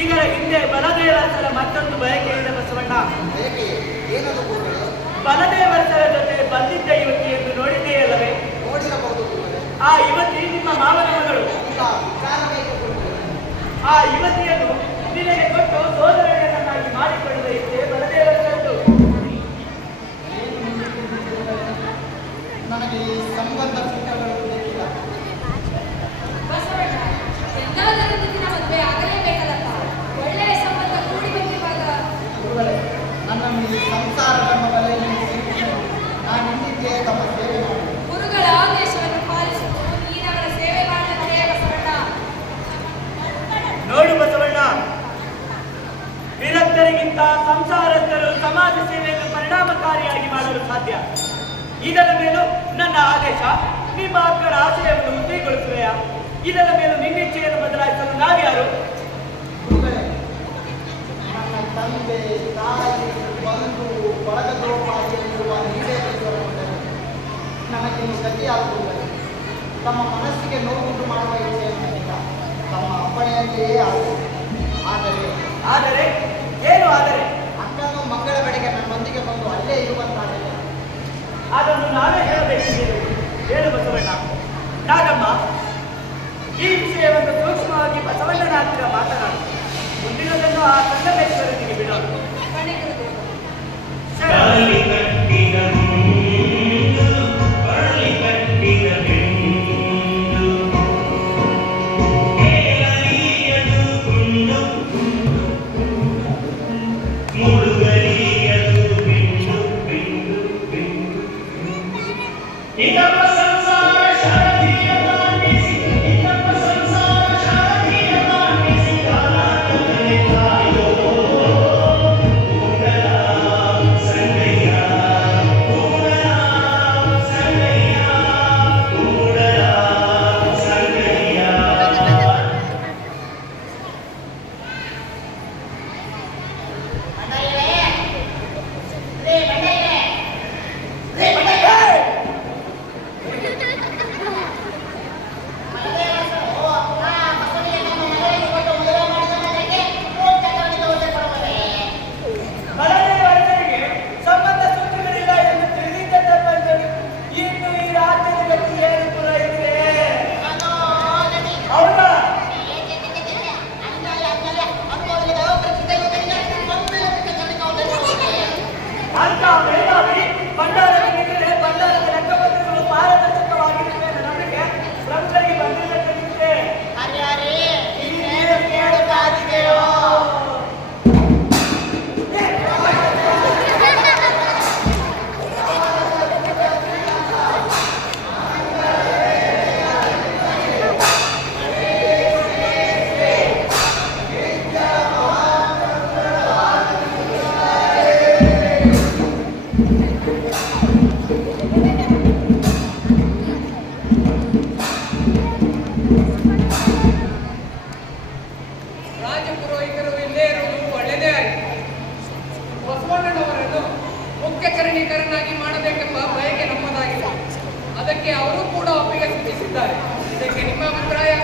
ಇದರ ಹಿಂದೆ ಬಲದೇವರಸರ ಮತ್ತೊಂದು ಬಯಕೆ ಇದೆ ಬಸವಣ್ಣ. ಬಯಕೆ ಏನದು ಗುರುಗಳೇ? ಬಲದೇವರಸರ ಜೊತೆ ಬಂದಿದ್ದ ಯುವತಿಯನ್ನು ನೋಡಿದೆಯಲ್ಲವೇ? ನೋಡಿರಬಹುದು ಗುರುಗಳೇ. ಆ ಯುವತಿ ನಿಮ್ಮ ಮಾವನ ಮಗಳು. ಇಲ್ಲ, ವಿಚಾರವೇ ಇದೆ ಗುರುಗಳೇ. ಆ ಯುವತಿಯನ್ನು ನಿನಗೆ ಕೊಟ್ಟು ಸೋದರನನ್ನಾಗಿ ಮಾಡಿಕೊಳ್ಳುವ ಇಚ್ಛೆ ಬಲದೇವರಸರದ್ದು. ನನಗೆ ಈ ಸಂಬಂಧ ಸೂತ್ರಗಳು ಆದೇಶ, ನಿಮ್ಮ ಅಕ್ಕನ ಆಶಯವನ್ನು ಉದ್ದಿಗೊಳಿಸುವೆಯಾ? ಇದರ ಮೇಲೆ ನಿನ್ನಿಚ್ಛೆಯನ್ನು ಬದಲಾಯಿಸಲು ನಾವ್ಯಾರು? ಗುರುಗಳೇ, ನನ್ನ ತಂದೆ ತಾಯಿ ಬಂಧು ಬಳಗದೋಪಾದಿಯಲ್ಲಿರುವ ನೀವೇಶ್ವರಗೊಂಡರು ನನಗಿನ್ನು ಗತಿಯಾಗುವುದಿಲ್ಲ. ತಮ್ಮ ಮನಸ್ಸಿಗೆ ನೋವುಂಟು ಮಾಡುವ ಇಚ್ಛೆಯನ್ನಿಲ್ಲ. ತಮ್ಮ ಅಪ್ಪಣೆಯಂತೆಯೇ ಆಗುವುದು. ಆದರೆ ಏನು ಆದರೆ? ಅಕ್ಕನು ಮಂಗಳ ಬೆಳಗ್ಗೆ ನನ್ನೊಂದಿಗೆ ಬಂದು ಅಲ್ಲೇ ಇರುವಂತಾಗಿದೆ. ಅದನ್ನು ನಾವೇ ಹೇಳಬೇಕಿದೆ. ಹೇಳು ಬಸವಣ್ಣ. ನಾಗಮ್ಮ, ಈ ವಿಷಯವನ್ನು ಸೂಕ್ಷ್ಮವಾಗಿ ಬಸವಣ್ಣನ ಹತ್ತಿರ ಮಾತನಾಡು. ಮುಂದಿನದನ್ನು ಆ ಸಂಗಮೇಶ್ವರನಿಗೆ ಬಿಡೋದು. ಕಣೆ ಗುರುದೇವ. ರಾಜಪುರೋಹಿತರು ಇಲ್ಲೇ ಇರುವುದು ಒಳ್ಳೆಯದೇ ಆಯಿತು. ಬಸವಣ್ಣನವರನ್ನು ಮುಖ್ಯ ಕರ್ಣಿಕರನ್ನಾಗಿ ಮಾಡಬೇಕೆಂಬ ಬಯಕೆ ನಮ್ಮದಾಗಿದೆ. ಅದಕ್ಕೆ ಅವರು ಕೂಡ ಒಪ್ಪಿಗೆ ಸೂಚಿಸಿದ್ದಾರೆ. ಇದಕ್ಕೆ ನಿಮ್ಮ ಅಭಿಪ್ರಾಯ?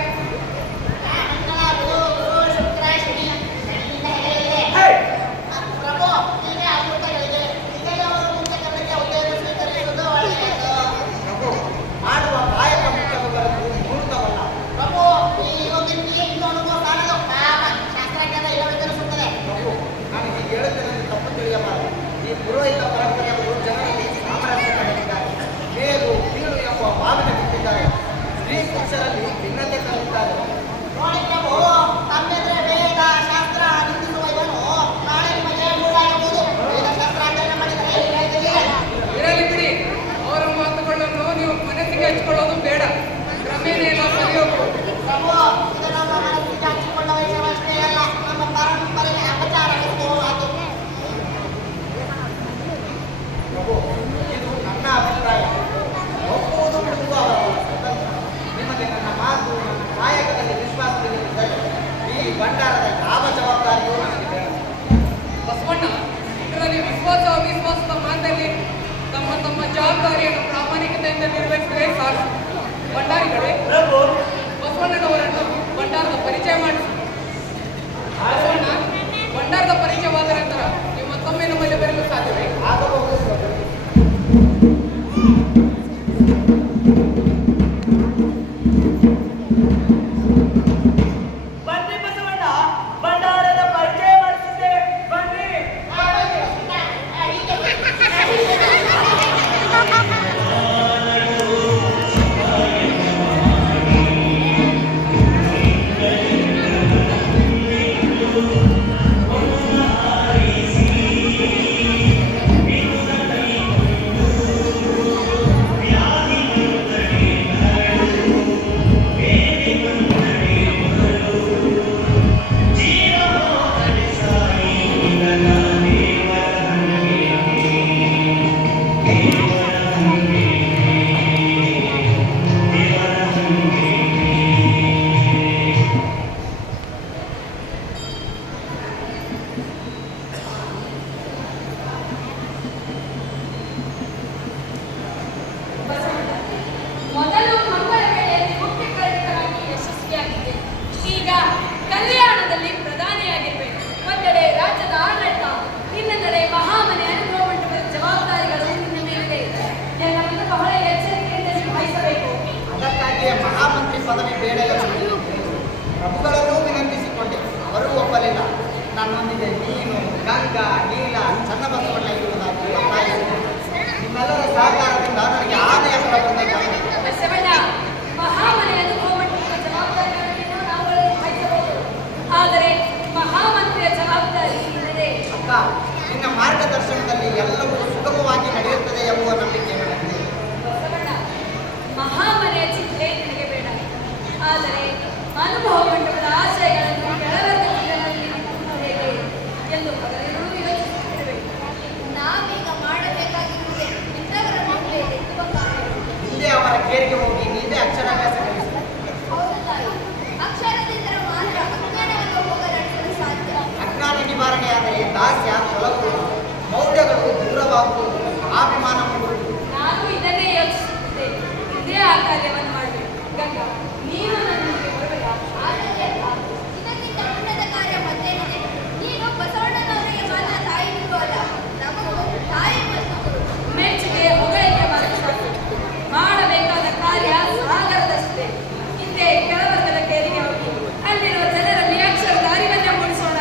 ಮಾಡುವ ಕಾಯಕ ಮುಖ್ಯವಾದದ್ದು ಮುಹೂರ್ತವಲ್ಲ. ಪ್ರಭು, ನಾನು ಹೀಗೆ ಹೇಳುತ್ತೇನೆ ತಪ್ಪು ತಿಳಿಯಬಾರದು. ಈ ಪುರೋಹಿತ ಪರಂಪರೆಯವರು ಜನರಲ್ಲಿ ಸಾಮರಸ್ಯ ಕಂಡಿದ್ದಾರೆ. ಮೇಲು ಕೀಳು ಎಂಬ ಭಾವನೆ ಬಿಟ್ಟಿದ್ದಾರೆ. ಸ್ತ್ರೀ ಪುರುಷರಲ್ಲಿ ಭಿನ್ನತೆ ತಂದಿದ್ದಾರೆ. ನೋಡಿ ಪ್ರಭು, ತಮ್ಮೆದ್ರೆ ವೇದ ಶಾಸ್ತ್ರ ನಿಂದಿಸುವ ಇವನು ನಾಳೆ ನಿಮಗೆ ಮೂಡಾಗಬಹುದು. ವೇದ ಶಾಸ್ತ್ರ ಅಧ್ಯಯನ ಮಾಡಿದರೆ ಇರಲಿ ಬಿಡಿ, ಅವರ ಮಾತುಗಳನ್ನು ನೀವು ಮನಸ್ಸಿಗೆ ಹಚ್ಕೊಳ್ಳೋದು ಬೇಡ. ಕ್ರಮೇಣ ಎಲ್ಲ ಸರಿ ಹೋಗ್ಬೋದು. ಪ್ರಭು, ಇದು ನಮ್ಮ ಮನಸ್ಸಿಗೆ ಹಚ್ಚಿಕೊಳ್ಳುವ ವಿಷಯವಷ್ಟೇ ಅಲ್ಲ, ನಮ್ಮ ಪರಂಪರೆಗೆ ಅಪಚಾರವೆಂದು ಅದು. ಪ್ರಭು, ಇದು ನನ್ನ ಅಭಿಪ್ರಾಯ. ಒಪ್ಪುವುದು ಬಿಡುವುದು ಅವರ ಸ್ವತಂತ್ರ. ನಿಮಗೆ ನನ್ನ ಮಾತು, ನನ್ನ ಕಾಯಕದಲ್ಲಿ ವಿಶ್ವಾಸವಿಲ್ಲದಿದ್ದರೆ ಈ ಭಂಡಾರದ ಯಾವ ಜವಾಬ್ದಾರಿಯೂ ನನಗೆ ಬೇಡ. ಬಸವಣ್ಣ, ಇದರಲ್ಲಿ ವಿಶ್ವಾಸ ಅವಿಶ್ವಾಸದ ಮಾತಲ್ಲಿ ತಮ್ಮ ತಮ್ಮ ಜವಾಬ್ದಾರಿಯನ್ನು ಪ್ರಾಮಾಣಿಕತೆಯಿಂದ ನಿರ್ವಹಿಸಿದರೆ ಸಾಕು. ಭಂಡಾರಿಗಳೇ, ಪ್ರಭು, ಬಸವಣ್ಣನವರನ್ನು ಪದವಿ ಬೇಡ ಎಂದು ಪ್ರಭುಗಳನ್ನೂ ವಿನಂತಿಸಿಕೊಂಡೆ, ಅವರೂ ಒಪ್ಪಲಿಲ್ಲ. ನನ್ನೊಂದಿಗೆ ನೀನು, ಗಂಗಾ, ನೀಲ, ಚನ್ನಬಸವಣ್ಣ ಇರುವುದಾಗಿ ಒತ್ತಾಯಿಸಿದೆ. ನಿಮ್ಮೆಲ್ಲರ ಸಹಕಾರದಿಂದ ನನಗೆ ಆನೆಯ ಫಲ ಬಂದಂತಾಗಿದೆ. ಬಸವಣ್ಣ, ಮಹಾಮನೆಯನ್ನು ಗೋಮಟ್ಟದ ಜವಾಬ್ದಾರಿಯನ್ನು ನಾವುಗಳು ವಹಿಸಬಹುದು. ಆದರೆ ಮಹಾಮಂತ್ರಿಯ ಜವಾಬ್ದಾರಿ ಇದೆ. ಅಕ್ಕ, ನಿನ್ನ ಮಾರ್ಗದರ್ಶನದಲ್ಲಿ ಎಲ್ಲವೂ ಸುಗಮವಾಗಿ ನಡೆಯುತ್ತದೆ ಎಂಬುವ ನಂಬಿಕೆ ನನಗಿದೆ. ಬಸವಣ್ಣ, ಮಹಾಮನೆಯ ಚಿಂತೆ ನಿನಗೆ ಬೇಡ. ಆದರೆ ಅನುಭವ ಮಂಟಪದ ಆಶಯಗಳನ್ನು ಕೆಳವರ್ಗದಲ್ಲಿ ಹೇಗೆ ಎಂದು ಅವರೆಲ್ಲರೂ ಯೋಚಿಸುತ್ತಿರಬೇಕು. ನಾವೀಗ ಮಾಡಬೇಕಾಗಿರುವುದೇ ಇಂಥವರ ನಡುವೆ ಎತ್ತುವ ಕಾರ್ಯ. ಹಿಂದೆ ಅವರ ಕೇರಿಗೆ ಹೋಗಿ ನೀವೇ ಅಕ್ಷರಾಭ್ಯಾಸ ಕಲಿಸಿ. ಹೌದು ತಾಯಿ, ಅಕ್ಷರದಿಂದಲೂ ಮಾತ್ರ ಅಜ್ಞಾನವನ್ನು ಹೋಗಲಾಡಿಸಲು ಸಾಧ್ಯ. ಅಜ್ಞಾನ ನಿವಾರಣೆಯಾದರೆ ದಾಸ್ಯ ತೊಲಗುವುದು, ಮೌಲ್ಯಗಳು ದೂರವಾಗುವುದು, ಅಭಿಮಾನ ಮೂಡುವುದು. ನಾನು ಇದನ್ನೇ ಯೋಚಿಸುತ್ತಿದ್ದೆ. ಇದೇ ಆ ಕಾರ್ಯವನ್ನು ಮಾಡಬೇಕು. ಗಂಗಾ, ನೀನು ನನ್ನೊಂದಿಗೆ ಬರಬೇಡ. ಆಗಲೇ ಅಲ್ಲ, ಇದಕ್ಕಿಂತ ಉನ್ನತ ಕಾರ್ಯ ಮತ್ತೇನಿದೆ? ನೀನು ಬಸವಣ್ಣನವರಿಗೆ ಮಾತ್ರ ತಾಯಿ ಬಿಟ್ಟು ಅಲ್ಲ, ನಮಗೂ ತಾಯಿ ಮತ್ತು ಗುರು. ಮೆಚ್ಚುಗೆ ಹೊಗಳಿಕೆ ಮಾತ್ರ ಸಾಕು. ಮಾಡಬೇಕಾದ ಕಾರ್ಯ ಸಾಗರದಷ್ಟಿದೆ. ಹಿಂದೆ ಕೆಳವರ್ಗದ ಕೇರಿಗೆ ಹೋಗಿ ಅಲ್ಲಿರುವ ಜನರಲ್ಲಿ ಅಕ್ಷರದ ಅರಿವನ್ನೇ ಮೂಡಿಸೋಣ.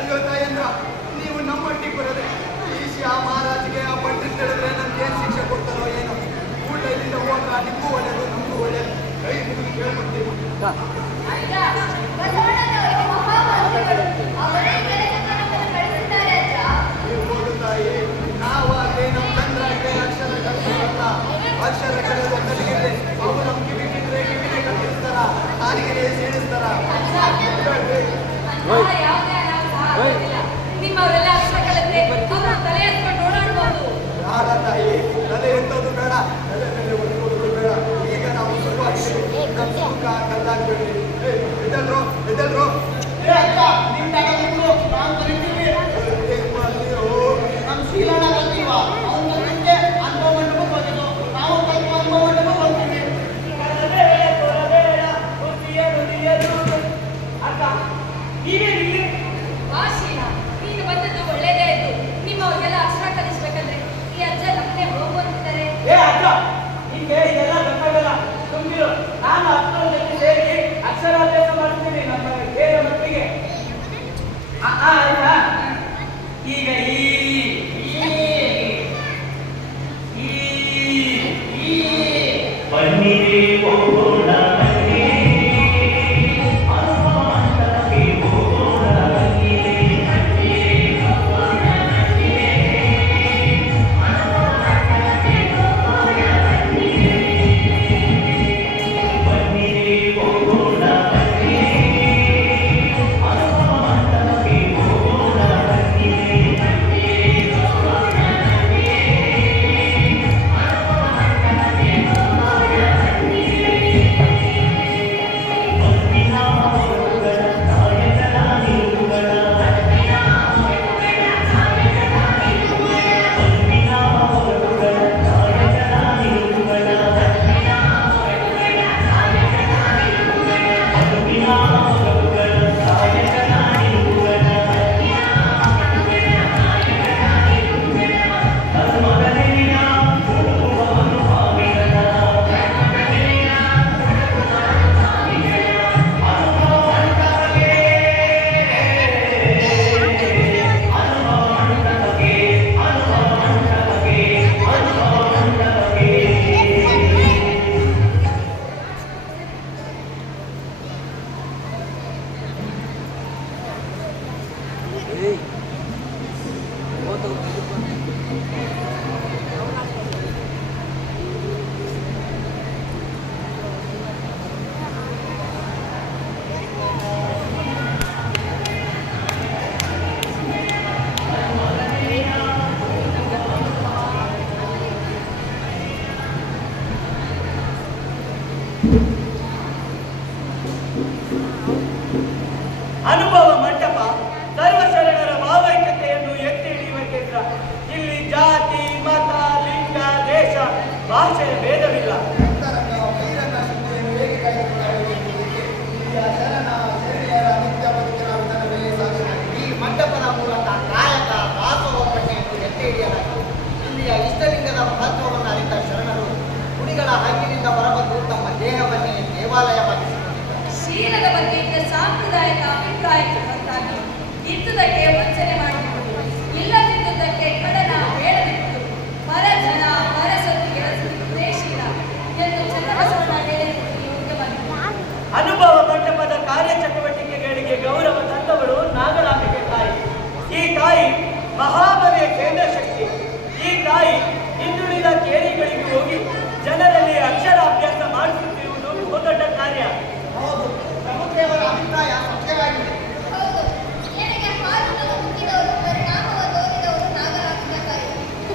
ಅಯ್ಯೋ ತಾಯಂದ್ರ, ನೀವು ನಮ್ಮೊಟ್ಟಿಗೆ ಬರೋದೆ ಈ ಶ್ಯಾ ಮಹಾರಾಜಿಗೆ ಆ ಪಂಡಿತ್ ಹೇಳಿದ್ರೆ ನಮ್ಗೆ ಏನು ಶಿಕ್ಷೆ ಕೊಡ್ತಾರೋ ಏನೋ. ಊಟ ಇಲ್ಲಿಂದ ಹೋದ್ರ ನಿಮಗೂ ಒಳ್ಳೆಯದು, ನಮಗೂ ಒಳ್ಳೆಯದು. ಕೈ ಮುಗಿದು ಕೇಳ್ಕೊಡ್ತೀವಿ. ಅಜ್ಜ, ಬಸವಣ್ಣನವರಿಗೆ ಮಹಾಮಂತ್ರಿಗಳು ಅವರೇ ಕೆಲಸಕ್ಕೆ ನಮ್ಮನ್ನು ಕಳಿಸಿದ್ದಾರೆ ಅಜ್ಜ. ಇರ್ಬೋದು ತಾಯಿ, ನಾವಾಗಲಿ ನಮ್ಮ ತಂದ್ರಾಗಲಿ ಅಕ್ಷರ ಕಲಿಸಲ್ಲ. ಅಕ್ಷರ ಕಲಿಯೋದು ಕಲಿಗಿದೆ. ಅವು ನಮ್ಮ ಕಿವಿ ಬಿದ್ದರೆ ಕಿವಿನೇ ಕಲಿಸ್ತಾರ, ನಾಲಿಗೆ ಸೇರಿಸ್ತಾರ. ಅಂತಹ ಯಾವುದೇ ಅನಾಹುತ ಆಗೋದಿಲ್ಲ. ನಿಮ್ಮವರೆಲ್ಲ ಅಕ್ಷರ ಕಲಿತ್ರೆ ಅವರು ತಲೆ ಎತ್ಕೊಂಡು ಓಡಾಡ್ಬೋದು. ಬೇಡ ತಾಯಿ, ತಲೆ ಎತ್ತೋದು ಬೇಡ, ತಲೆ ಮೇಲೆ ಒತ್ಕೊಳ್ಳೋದು ಬೇಡ. ಈಗ ನಾವು ಸುಖವಾಗಿದ್ದೀವಿ, ನಮ್ಮ ಸುಖ ಕಲ್ಲಾಗ್ಬೇಡಿ. ಎದ್ದಲ್ರು ಎದ್ದಲ್ರು. ಏನ್ ಮಾಡ್ತೀರೋ? ನಮ್ಮ ಶೀಲಣ್ಣ ಕಲ್ತೀವ, ಅವ್ನು ಕಲಿತೆ ಅನುಭವ ಮಂಟಪಕ್ಕೆ ಹೋಗಿದ್ದು, ನಾವು ಕಲ್ತು ಅನುಭವ ಮಂಟಪಕ್ಕೆ ಹೋಗ್ತೀವಿ. ಅಕ್ಕ, ನೀವೇನಿಲ್ಲಿ? ವಾಶೀನ, ನೀನು ಬಂದದ್ದು ಒಳ್ಳೇದೇ ಆಯ್ತು. ನಿಮ್ಮವ್ರಿಗೆಲ್ಲ ಅಕ್ಷರ ಕಲಿಸ್ಬೇಕಂದ್ರೆ ಈ ಅಜ್ಜ ನಮ್ಮನೆ ಹೋಗುವಂತಿದ್ದಾರೆ. ಏ ಅಕ್ಕ, ನಿಂಗೆ ಇದೆಲ್ಲ ಗೊತ್ತಾಗಲ್ಲ. ತುಂಬಿರು, ನಾನು ಅಕ್ಕನ ಜೊತೆ ಸೇರಿ ಅಕ್ಷರಾಭ್ಯಾಸ ಮಾಡ್ತೀನಿ ನಮ್ಮ ಬೇರೆ ಮಕ್ಕಳಿಗೆ. ಆಯ್ತಾ? ಈಗ ಬನ್ನಿರಿ ಹೋಗೋಣ ಏಯ್ ಹೋತು ಅನುಭವ ಮಂಟಪ ಸರ್ವಶರಣರ ಭಾವೈಕ್ಯತೆಯನ್ನು ಎತ್ತಿ ಹಿಡಿಯುವ ಕೇಂದ್ರ. ಇಲ್ಲಿ ಜಾತಿ, ಮತ, ಲಿಂಗ, ದೇಶ, ಭಾಷೆಯ ಭೇದವಿಲ್ಲ. ಅಂತರಂಗ ಬಹಿರಂಗ ಶುದ್ಧಿಯನ್ನು ಹೇಗೆ ಕಾಯ್ದುಕೊಳ್ಳಬೇಕೆಂಬುದಕ್ಕೆ ಇಲ್ಲಿಯ ಶರಣ ಶರಣೆಯರ ನಿತ್ಯ ಬದುಕಿನ ವಿಧಾನವೇ ಸಾಕ್ಷಿಯಾಗಿದೆ. ಈ ಮಂಟಪದ ಮೂಲಕ ಕಾಯಕ ದಾಸೋಹವನ್ನು ಎತ್ತಿ ಹಿಡಿಯಲಾಗಿದೆ. ಇಲ್ಲಿಯ ಇಷ್ಟಲಿಂಗದ ಮಹತ್ವವನ್ನು ಅರಿತ ಶರಣರು ಗುಡಿಗಳ ಹಂಗಿನಿಂದ ಹೊರಬಂದು ತಮ್ಮ ದೇಹವನ್ನೇ ದೇವಾಲಯವಾಗಿಸಿಕೊಂಡಿದ್ದಾರೆ. ಶೀಲದ ಬಗ್ಗೆ ಇದ್ದ ಸಾಂಪ್ರದಾಯಿಕ ಅಭಿಪ್ರಾಯಕ್ಕೆ ಹೊರತಾಗಿ ಇದ್ದುದಕ್ಕೆ ವಂಚನೆ ಮಾಡಿಕೊಂಡು ಇಲ್ಲದಿದ್ದುದಕ್ಕೆ ಕಡನ ಹೇಳದಿತ್ತು ಪರಜನ ಪರಸೊತ್ತಿಗೆ ಉದ್ದೇಶೀಲ ಎಂದು ಚನ್ನಬಸವಣ್ಣ ಹೇಳಿರುವುದು ಯೋಗ್ಯವಾಗಿದೆ. ಅನುಭವ ಮಂಟಪದ ಕಾರ್ಯಚಟುವಟಿಕೆಗಳಿಗೆ ಗೌರವ ತಂದವರು ನಾಗರಾಂಬಿಕೆ ತಾಯಿ. ಈ ತಾಯಿ ಮಹಾಬಲಿಯ ಕೇಂದ್ರ ಶಕ್ತಿ. ಈ ತಾಯಿ ಹಿಂದುಳಿದ ಕೇರಿಗಳಿಗೆ ಹೋಗಿ ಜನರಲ್ಲಿ ಅಕ್ಷರಾಭ್ಯಾಸ ಮಾಡಿಸುತ್ತಿರುವುದು ಬಹುದೊಡ್ಡ ಕಾರ್ಯ. ಹೌದು, ಪ್ರಭುದೇವರ ಅಭಿಪ್ರಾಯ ಸತ್ಯವಾಗಿದೆ. ಹೌದು, ಎಳೆಗೆ ಹಾಲುಗಳನ್ನು ಮುಕ್ಕಿದವರು ಪರಿಣಾಮವ ತೋರಿದವರು ನಾಗರಾಂಬಿಕೆ ತಾಯಿ.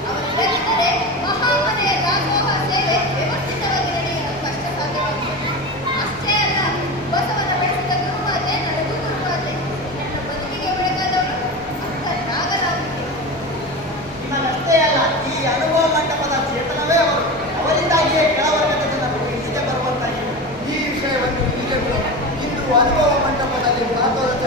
ಅವರಿಲ್ಲದಿದ್ದರೆ ಮಹಾಮನೆಯ ದಾಸೋಹ ಸೇವೆ ವ್ಯವಸ್ಥಿತವಾಗಿ ನಡೆಯಲು ಕಷ್ಟ ಸಾಧ್ಯವಾಗಿದೆ. ಅಷ್ಟೇ ಅಲ್ಲ, ಬಸವನ ಬೆಳೆಸಿದ ಗುರುಮಾತೆ ನಡೆದು ಗುರುಮಾತೆ ನನ್ನ ಬದುಕಿಗೆ ಬೆಳಗಾದವರು ಅಕ್ಕ ನಾಗರಾಂಬಿಕೆ. ನಿಮಗಷ್ಟೇ ಅಲ್ಲ, ಈ ಅನುಭವ ಮಂಟಪದ ಚೇತನವೇ ಅವರು. ಅವರಿಂದಾಗಿಯೇ ಕೆಳವರ್ಗದ ಜನರು ಇಲ್ಲಿಗೆ ಬರುವಂತಾಗಿದೆ. ಈ ವಿಷಯವನ್ನು ಇಲ್ಲಿಗೆ ಬಿಡೋಣ. ಇಂದು ಅನುಭವ ಮಂಟಪದಲ್ಲಿ ಮಾತೋದ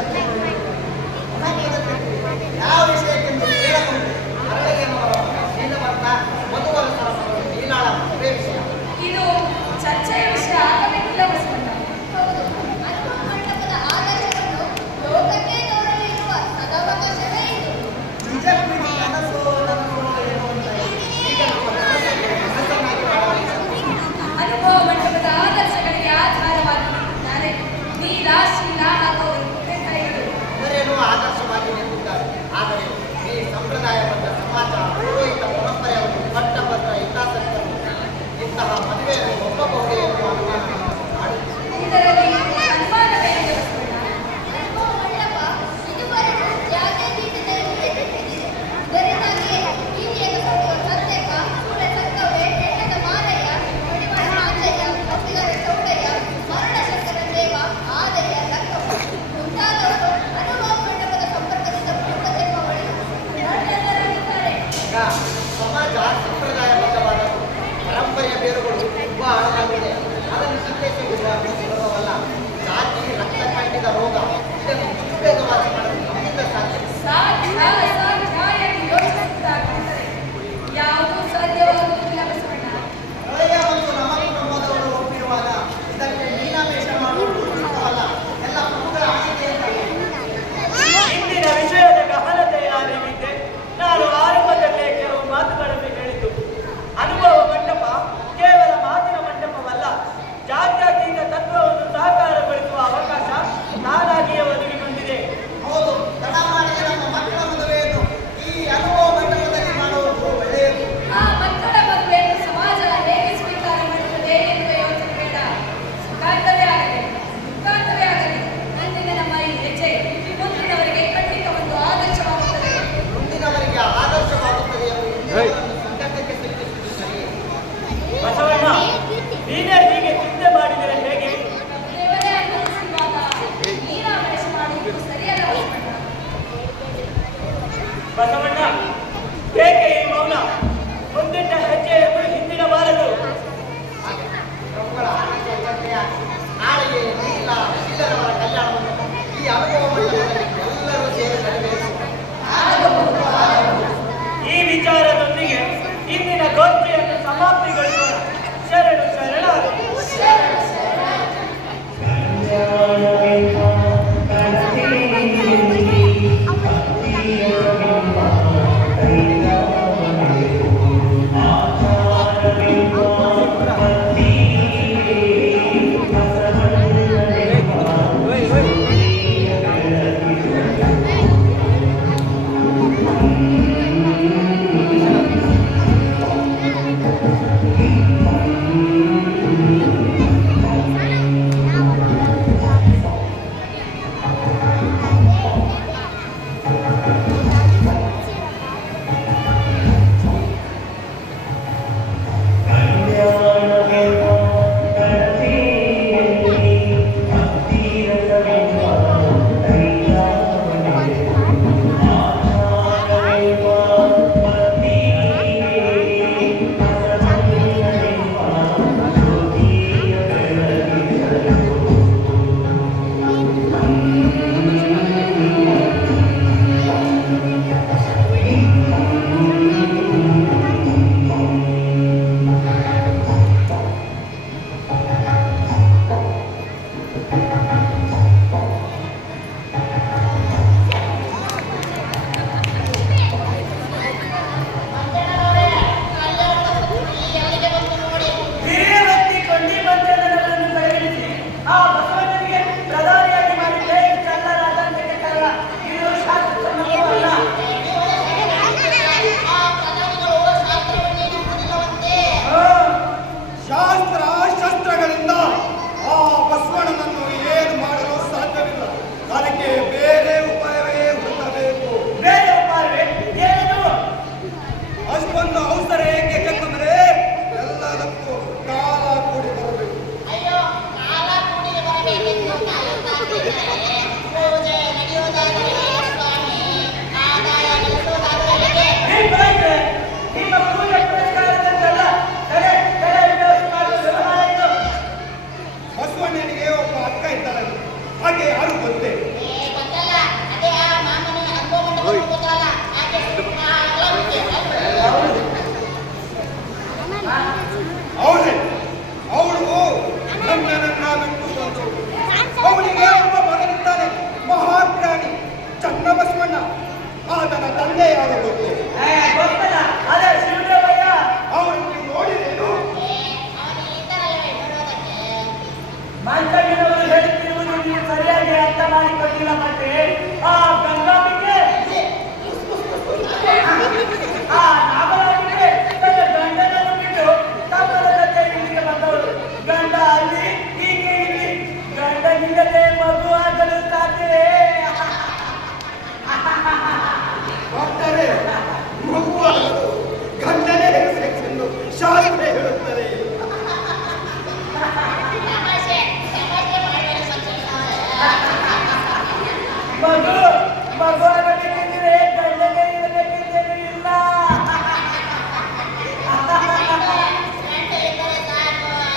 ಮಗುವಾಗಬೇಕಿದ್ರೆ ಗಂಡನೇ ಇರಬೇಕಿದ್ದೇನು ಇಲ್ಲ.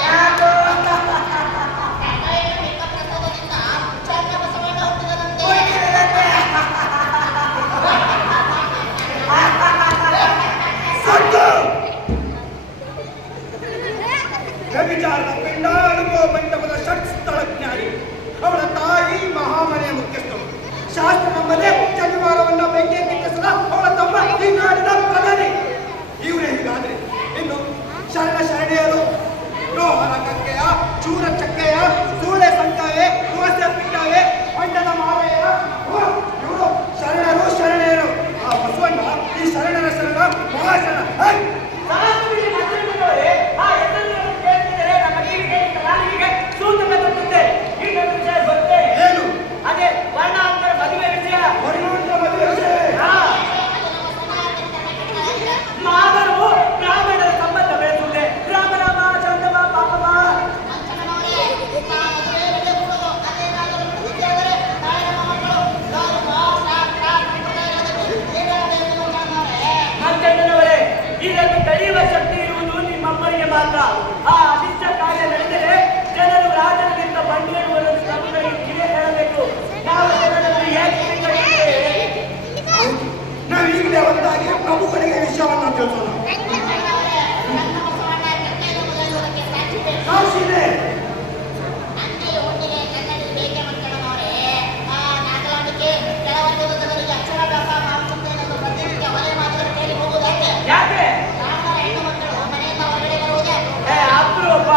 ಯಾಕೋ? ವ್ಯಭಿಚಾರದ ಪಿಂಡ ಅನುಭವ ಮಂಟಪದ ಷಟ್ ಸ್ಥಳಜ್ಞಾನಿ, ಅವಳ ತಾಯಿ ಮಹಾಮನೆಯ ಮುಖ್ಯಸ್ಥರು, ಶಾಸ್ತ್ರ ನಮ್ಮದೇ ಶನಿವಾರವನ್ನ ಬೆಂಕಿ ಕಿಕ್ಕಿಸದ ಅವಳ ತಮ್ಮ ಈ ನಾಡಿನ ಪ್ರಧಾನಿ. ಇವರೇ ಹೀಗಾದ್ರೆ ಇನ್ನು ಶರಣ ಶರಣೆಯರು ಲೋಹರ ಕಕ್ಕೆಯ, ಚೂರ ಚಕ್ಕೆಯ, ಸೂಳೆ ಸಂಕವೇ, ದೋಸೆ ಪಿಂಡವೇ, ಮಂಡದ ಮಾವೆಯ, ಇವರು ಶರಣರು ಶರಣೆಯರು. ಆ ಬಸವಣ್ಣ ಈ ಶರಣರ ಶರಣ ಮಹಾಶರಣ. ಏನು ಅದೇ ವರ್ಣಾಂತರ ಮದುವೆ ವಿಷಯ. ವರ್ಣಾಂತರ ಮದುವೆ ವಿಷಯ. ಮಾಧರು ಬ್ರಾಹ್ಮಣರ ಸಂಬಂಧ ಬೆಳೆಸುವುದೇ. ರಾಮ ರಾಮ ಚಂದಮ ಪಾಪಮ. ಮಂಜಣ್ಣನವರೇ, ಇದನ್ನು ತಡೆಯುವ ಶಕ್ತಿ ಇರುವುದು ನಿಮ್ಮಮ್ಮರಿಗೆ ಮಾತ್ರ. ಆ ಅನಿಷ್ಟ ಕಾರ್ಯ ನಡೆದರೆ ಜನರು ರಾಜನಿಂದ ಬಂಡಿರುವುದನ್ನು ತಮ್ಮಗಳಿಗೆ ಕಿವಿ ಹೇಳಬೇಕು. ನಾವು ಜನರನ್ನು ಏಕೆ ಬಿಟ್ಟುಕೊಡುತ್ತೇವೆ? ನಾವು ಈಗಲೇ ಒಂದಾಗಿ ಪ್ರಭುಗಳಿಗೆ ವಿಷಯವನ್ನ ತಿಳಿಸೋಣ. ಸಾಕ್ಷಿದೆ. ಯಾಕೆ? ಅಪ್ರೂಪ.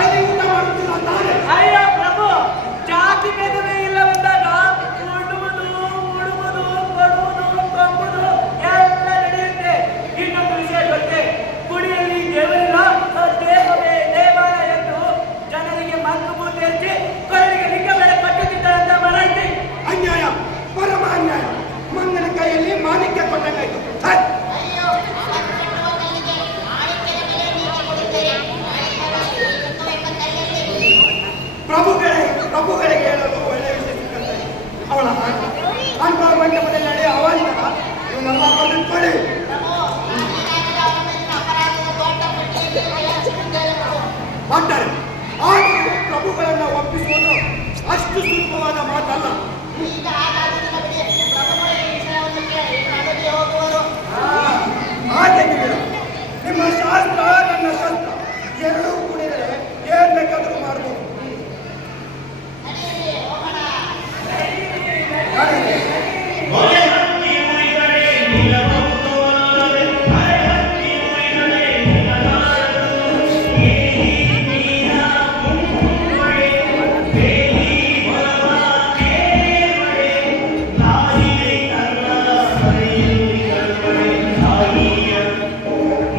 ಅಲ್ಲಿ ಊಟ ಮಾಡುತ್ತಿಲ್ಲ ತಾನೆ. ಅಯ್ಯ ಪ್ರಭು, ಜಾತಿ ಭೇದವೇ ಇಲ್ಲವೆಂದಾಗ ಉಣ್ಣುವುದು, ಉಡುವುದು, ಕೊಡುವುದು, ಕೊಂಬುದು ಎಲ್ಲ ನಡೆಯುತ್ತೆ. ಇನ್ನೊಂದು ವಿಷಯ ಗೊತ್ತೇ? ಗುಡಿಯಲ್ಲಿ ದೇವರಿಲ್ಲ, ದೇಹವೇ ದೇವಾಲಯ ಎಂದು ಜನರಿಗೆ ಮಂಕುಬೂತಿ ಹಚ್ಚಿ ಕೊರಳಿಗೆ ಲಿಂಗ ಬೆಳೆ ಕಟ್ಟುತ್ತಿದ್ದಾರಂತ ಮರಾಠಿ. ಅನ್ಯಾಯ, ಪರಮ ಅನ್ಯಾಯ. ಮಂಗನ ಕೈಯಲ್ಲಿ ಮಾಣಿಕ್ಯ ಕೊಟ್ಟಂಗಾಯ್ತು. ಪ್ರಭುಗಳಿಗೆ ಹೇಳಲು ಒಳ್ಳೆಯ ವಿಷಯ ಸಿಕ್ಕಂತೆ ಅವಳ ಅನುಭವ ಮಂಟಪದಲ್ಲಿ ನಡೆಯುವ ಅವಾಂತರ ಇವನ್ನೆಲ್ಲ ಬರೆದಿಟ್ಕೊಳ್ಳಿ. ಮಾಡ್ತಾರೆ. ಆದರೆ ಪ್ರಭುಗಳನ್ನ ಒಪ್ಪಿಸುವುದು ಅಷ್ಟು ಸುಲಭವಾದ ಮಾತಲ್ಲ. ಹಾಗೆ ನಿಮ್ಮ ಶಾಸ್ತ್ರ ನನ್ನ ಶಾಸ್ತ್ರ ಎರಡೂ ಕೂಡಿದರೆ ಏನ್ ಬೇಕಾದರೂ ಮಾಡಬಹುದು.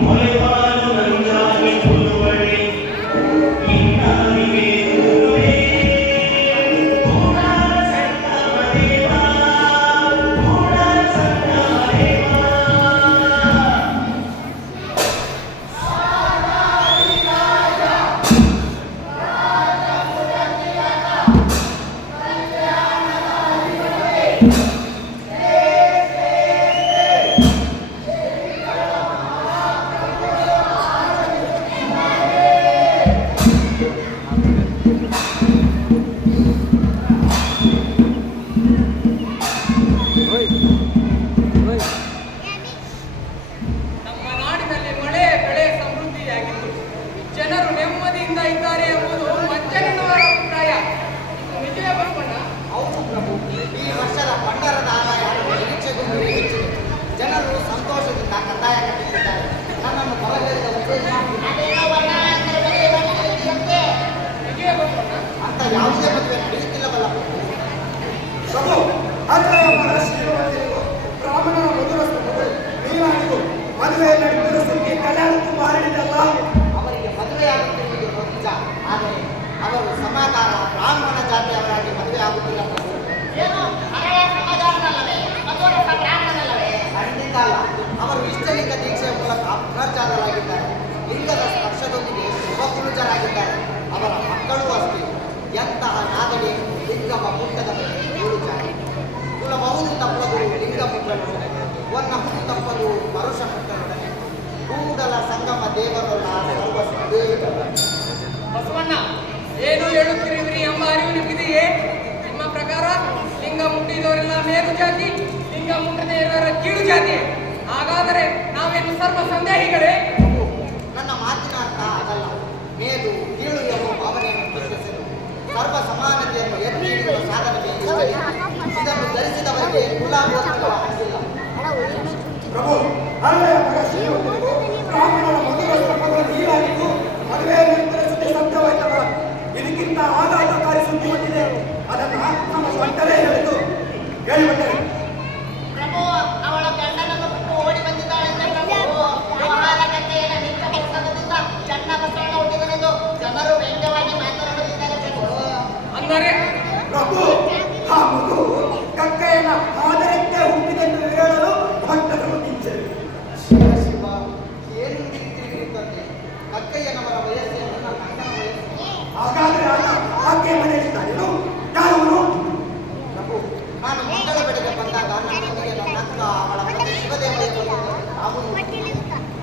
ಮೊಲೆವಾಲು ಹುಟ್ಟದ ಬಗ್ಗೆ ಏಳು ಜಾತಿ ಕುಲಬಹುದು ತಪ್ಪದು ಲಿಂಗ ಮುಟ್ಟಲೊಡನೆ ಒನ್ನ ಹುಟ್ಟು ತಪ್ಪದು ಪರುಷ ಮುಟ್ಟಲೊಡನೆ ಕೂಡಲ ಸಂಗಮ ದೇವರಲ್ಲ ಸರ್ವ ಸುದೇವರ. ಬಸವಣ್ಣ ಏನು ಹೇಳುತ್ತಿರುವಿರಿ ಎಂಬ ಅರಿವು ನಿಮಗಿದೆಯೇ? ನಿಮ್ಮ ಪ್ರಕಾರ ಲಿಂಗ ಮುಟ್ಟಿದವರೆಲ್ಲ ಮೇಲು ಜಾತಿ, ಲಿಂಗ ಮುಟ್ಟದೇ ಇರೋರ ಕೀಳು ಜಾತಿ. ಹಾಗಾದರೆ ನಾವೇನು ಸರ್ವ ಸಂದೇಹಿಗಳೇ? ನನ್ನ ಮಾತಿನ ಅರ್ಥ ಅದಲ್ಲ. ಮೇಲು ಕೀಳು ಎಂಬ ಭಾವನೆಯನ್ನು ಪ್ರಶ್ನಿಸಲು ಸರ್ವ ಸಮಾನತೆಯನ್ನು ಎತ್ತಿ ಹಿಡಿಯುವ ಸಾಧನವೇ ಇಷ್ಟೇ. ಇದನ್ನು ಧರಿಸಿದವರಿಗೆ ಕುಲ ಗೋತ್ರಗಳ ಹಕ್ಕಿಲ್ಲ. ಪ್ರಭು, ಹಳೆಯ ಮಗ ಶ್ರೀಮಂತನಿಗೂ ಬ್ರಾಹ್ಮಣರ ಮಧುರಸ್ಥ ಮಗಳು ಹೀರಾಗಿದ್ದು ಮದುವೆ ನಂತರ ಸುದ್ದಿ ಸತ್ಯವಾಯ್ತಲ್ಲ. ಇದಕ್ಕಿಂತ ಆಘಾತಕಾರಿ ಸುದ್ದಿ ಬಂದಿದೆ. ಅದನ್ನ ನಮ್ಮ ಸ್ವಂತರೇ ಹೇಳಿದ್ದು ಹೇಳಿಬಿಟ್ಟರೆ. ಪ್ರಭು, ಅವಳ ಗಂಡನನ್ನು ಬಿಟ್ಟು ಓಡಿ ಬಂದಿದ್ದಾಳೆಂದರೆ ಪ್ರಭು ಮಹಾಲಕತೆಯನ್ನು ನಿಂತ ಕೆಲಸದಿಂದ ಚನ್ನ ಬಸವಣ್ಣ ಹುಟ್ಟಿದನೆಂದು ಜನರು ವ್ಯಂಗ್ಯವಾಗಿ ಮಾತನಾಡುತ್ತಿದ್ದಾರೆ ಪ್ರಭು. ಅಂದರೆ ಪ್ರಭು, ಆ ಮಗು ಕಕ್ಕಯ್ಯನ ಆದರಂತೆ ಹುಟ್ಟಿದೆಂದು ಹೇಳಲು ಭಕ್ತರು ನಿಂತರು. ಶಿವ ಶಿವ, ಏನು ತಿಳಿತಿರುತ್ತದೆ? ಕಕ್ಕಯ್ಯನವರ ವಯಸ್ಸೇನು ನನ್ನ ಅಣ್ಣನ ವಯಸ್ಸು? ಹಾಗಾದ್ರೆ ಆಕೆ ಮನೆಯಲ್ಲಿದ್ದಾನೇನು? ಯಾರವನು? ಪ್ರಭು, ನಾನು ಮಂಗಳ ಬೆಳೆಗೆ ಬಂದಾಗ ನನ್ನೊಂದಿಗೆ ನನ್ನ ಅಕ್ಕ ಅವಳ ತಂದೆ ಶಿವದೇವಯ್ಯ ಬಂದಿದ್ದರು.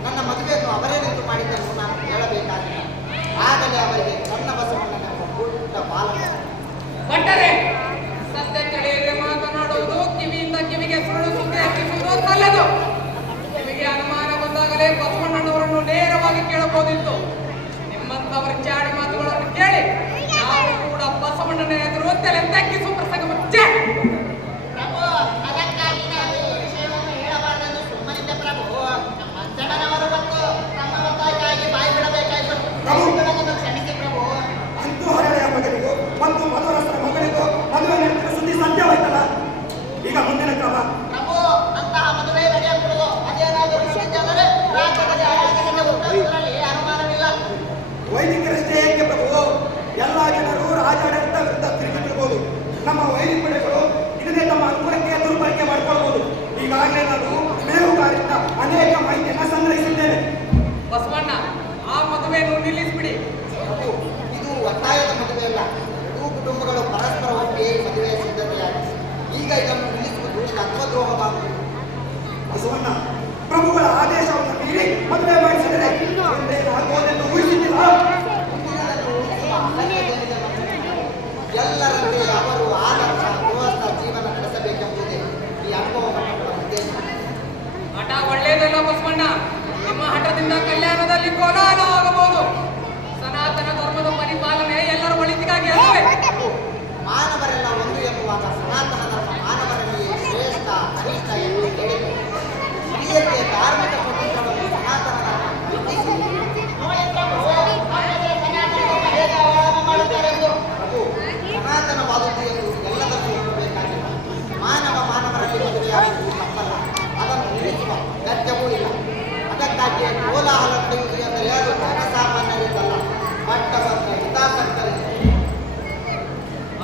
ನನ್ನ ಮದುವೆಯನ್ನು ಅವರೇ ನಿಂತು ಮಾಡಿದ್ದನ್ನು ನಾನು ಹೇಳಬೇಕಾಗಿಲ್ಲ. ಆಗಲೇ ಅವರಿಗೆ ಸಣ್ಣ ಬಸವಣ್ಣನೆಂಬ ಪುಟ್ಟ ಬಾಲಕ. ಭಟ್ಟರೆ, ಸತ್ಯಕ್ಕೆಡೆಯಲ್ಲಿ ಮಾತನಾಡುವುದು, ಕಿವಿಯಿಂದ ಕಿವಿಗೆ ಸುಳ್ಳು ಸುದ್ದಿ ಹಚ್ಚಿಸುವುದು ಸಲ್ಲದು. ನಿಮಗೆ ಅನುಮಾನ ಬಂದಾಗಲೇ ಬಸವಣ್ಣನವರನ್ನು ನೇರವಾಗಿ ಕೇಳಬಹುದಿತ್ತು. ನಿಮ್ಮಂತವರ ಚಾಡಿ ಮಾತುಗಳನ್ನು ಕೇಳಿ ನಾವು ಕೂಡ ಬಸವಣ್ಣನ ಎದುರು ತಲೆ ತಗ್ಗಿಸುವ ಪ್ರಸಂಗ ಮುಚ್ಚೆ. ಪ್ರಭು, ಅದಕ್ಕಾಗಿ ನಾನು ಈ ವಿಷಯವನ್ನು ಹೇಳಬಾರದೆಂದು ಸುಮ್ಮನಿದ್ದೆ ಪ್ರಭು. ನಮ್ಮ ಅಜ್ಜನವರು ಮತ್ತು ತಮ್ಮ ಒತ್ತಾಯಕ್ಕಾಗಿ ಬಾಯಿ ಬಿಡಬೇಕಾಯಿತು. ನನ್ನನ್ನು ಕ್ಷಮಿಸಿ ಪ್ರಭು. ಅಂತೂ ಹಳೆಯ ಮಗನಿಗೂ ಮತ್ತು ಮಧುರಸರ ಮಗಳಿಗೂ ಮದುವೆ ನಂತರ ಸುದ್ದಿ ಸತ್ಯವಾಯ್ತಲ್ಲ. ಈಗ ಮುಂದಿನ ಕ್ರಮ. ಪ್ರಭು, ಅಂತಹ ಮದುವೆ ನಡೆಯಕೂಡದು. ಅದೇನಾದರೂ ನಡೆದರೆ ರಾಜ್ಯದಲ್ಲಿ ಅರಾಜಕತೆ ಉಂಟಾಗುವುದರಲ್ಲಿ ಅನುಮಾನವಿಲ್ಲ. ವೈದಿಕರಷ್ಟೇ ಏಕೆ ಪ್ರಭು? ಎಲ್ಲ ಜನರು ರಾಜಾಡಳಿತ ವಿರುದ್ಧ ತಿರುಗಿ ಬಿಡಬಹುದು. ನಮ್ಮ ವೈದಿಕ ಪಡೆಗಳು ಇದನ್ನೇ ತಮ್ಮ ಅನುಕೂಲಕ್ಕೆ ದುರ್ಬಳಕೆ ಮಾಡಿಕೊಳ್ಳಬಹುದು. ಈಗಾಗಲೇ ನಾನು ಮೇಹುಗಾರಿಂದ ಅನೇಕ ಮಾಹಿತಿಯನ್ನು ಸಂಗ್ರಹಿಸಿದ್ದೇನೆ. ಬಸವಣ್ಣ, ಆ ಮದುವೆಯನ್ನು ನಿಲ್ಲಿಸಿಬಿಡಿ. ಪ್ರಭು, ಇದು ಒತ್ತಾಯದ ಮದುವೆಯಲ್ಲ. ಎರಡೂ ಕುಟುಂಬಗಳು ಪರಸ್ಪರ ಒಪ್ಪಿಗೆ ಈ ಮದುವೆಯ ಸಿದ್ಧತೆಯಾಗಿದೆ. ಈಗ ಇದನ್ನು ನಿಲ್ಲಿಸುವುದು ತತ್ವದ್ರೋಹವಾಗುವುದು. ಬಸವಣ್ಣ, ಪ್ರಭುಗಳ ಆದೇಶವನ್ನು ಮೀರಿ ಮದುವೆ ಮಾಡಿಸಿದರೆ ಆಗುವುದೆಂದು ಊಹಿಸಿದ್ದಿಲ್ಲ. ಮುಂದಿನದನ್ನು ಊಹಿಸುವ ಅಗತ್ಯತೆಯಿದೆ ಮಕ್ಕಳಿಗೆ. ಎಲ್ಲರಂತೆ ಅವರು ಆದರ್ಶ ಗೃಹಸ್ಥ ಜೀವನ ನಡೆಸಬೇಕೆಂಬುದೇ ಈ ಅನುಭವ ಮಟ್ಟಗಳ ಉದ್ದೇಶ. ಹಠ ಒಳ್ಳೆಯದಲ್ಲ ಬಸವಣ್ಣ. ನಿಮ್ಮ ಹಠದಿಂದ ಕಲ್ಯಾಣದಲ್ಲಿ ಕೋಲಾಹಲ ಆಗಬಹುದು. ಸನಾತನ ಧರ್ಮದ ಪರಿಪಾಲನೆ ಎಲ್ಲರ ಒಳಿತಿಗಾಗಿ ಅಲ್ಲವೇ? ಮಾನವರೆಲ್ಲ ಒಂದು ಎಂಬುವಾಗ ಸನಾತನ ಧರ್ಮ ಮಾನವರಲ್ಲಿ ಶ್ರೇಷ್ಠ ಕನಿಷ್ಠ ಎಂದು ಹೇಳಿದೆ. ಹಿರಿಯರಿಗೆ ಧಾರ್ಮಿಕ ಸ್ವತಂತ್ರವನ್ನು ಸನಾತನ ಧರ್ಮ ಕಲ್ಪಿಸಿದೆ. ಪ್ರಭು, ಸನಾತನವಾದದ್ದು ಎಂದು ಎಲ್ಲದಕ್ಕೂ ಒಪ್ಪಬೇಕಾಗಿಲ್ಲ. ಮಾನವರಲ್ಲಿ ಮದುವೆಯಾಗುವುದು ತಪ್ಪಲ್ಲ. ಅದನ್ನು ನಿಲ್ಲಿಸುವ ಅಗತ್ಯವೂ ಇಲ್ಲ. ಅದಕ್ಕಾಗಿ ಕೋಲಾಹಲ ನಡೆಯುವುದು ಎಂದರೆ ಅದು ಜನಸಾಮಾನ್ಯರಿದ್ದಲ್ಲ, ಪಟ್ಟವರ್ಗ ಹಿತಾಸಕ್ತರಿಗೆ.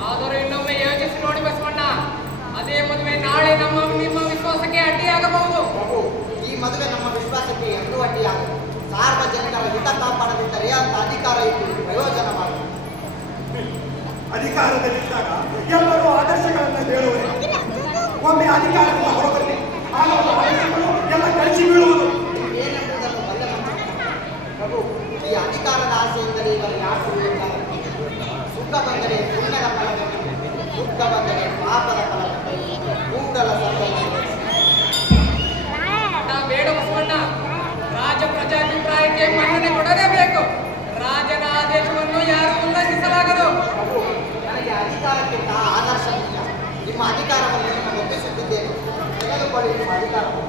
ಆದರೂ ಇನ್ನೊಮ್ಮೆ ಯೋಚಿಸಿ ನೋಡಿ ಬಸವಣ್ಣ. ಅದೇ ಮದುವೆ ನಾಳೆ ನಿಮ್ಮ ವಿಶ್ವಾಸಕ್ಕೆ ಅಡ್ಡಿಯಾಗಬಹುದು. ಪ್ರಭು, ಈ ಮದುವೆ ನಮ್ಮ ವಿಶ್ವಾಸಕ್ಕೆ ಎಂದೂ ಅಡ್ಡಿಯಾಗದು. ಸಾರ್ವಜನಿಕರ ಹಿತ ಕಾಪಾಡದಿದ್ದರೆ ಅಂತ ಅಧಿಕಾರ ಇದ್ದು ಪ್ರಯೋಜನವಾಗುವುದು. ಅಧಿಕಾರದಲ್ಲಿದ್ದಾಗ ಎಲ್ಲರೂ ಆದರ್ಶಗಳನ್ನು ಹೇಳುವರು. ಒಮ್ಮೆ ಅಧಿಕಾರದಿಂದ ಹೊರಬರಲಿ, ಆಗ ಆದರ್ಶಗಳು ಎಲ್ಲ ಕಳಿಸಿ ಬೀಳುವುದು. ಏನೆಂಬುದನ್ನು ಬಲ್ಲ ಪ್ರಭು, ಈ ಅಧಿಕಾರದ ಆಸೆಯಿಂದಲೇ ಇವರು ಯಾರು ಸುಳ್ಳುತ್ತಾರೆ? ಸುಖ ಬಂದರೆ ಪುಣ್ಯದ ಫಲವೆಂದು, ದುಃಖ ಬಂದರೆ ಪಾಪದ ಫಲವೆಂದು ಕೂಡಲ ಸರ್ವಜ್ಞ. ಹಠ ಬೇಡ ಬಸವಣ್ಣ. ರಾಜ ಪ್ರಜಾಭಿಪ್ರಾಯಕ್ಕೆ ಮನ್ನಣೆ ಕೊಡಲೇಬೇಕು. ರಾಜನ ಆದೇಶವನ್ನು ಯಾರು ಉಲ್ಲಂಘಿಸಲಾಗದು. ಪ್ರಭು, ನನಗೆ ಅಧಿಕಾರಕ್ಕಿಂತ ಆದರ್ಶ ಮುಖ್ಯ. ನಿಮ್ಮ ಅಧಿಕಾರವನ್ನು ನಾನು ಒಪ್ಪಿಸುತ್ತಿದ್ದೇನೆ. ತೆಗೆದುಕೊಳ್ಳಿ ನಿಮ್ಮ ಅಧಿಕಾರವನ್ನು.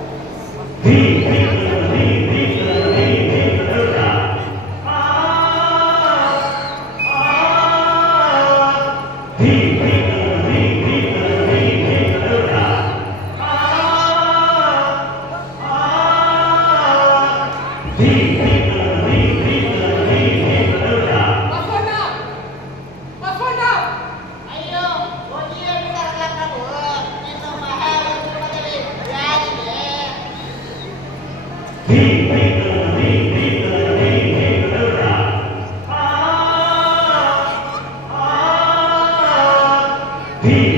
ಬಸವಣ್ಣ, ಬಸವಣ್ಣ, ಅಯ್ಯೋ, ಹೋಗಿಯೇ ಬಿಡಲ್ಲ ಪ್ರಭು. ಇನ್ನು ಮಹಾವೈಭವದಲ್ಲಿ ಯಾರಿಗೆ? He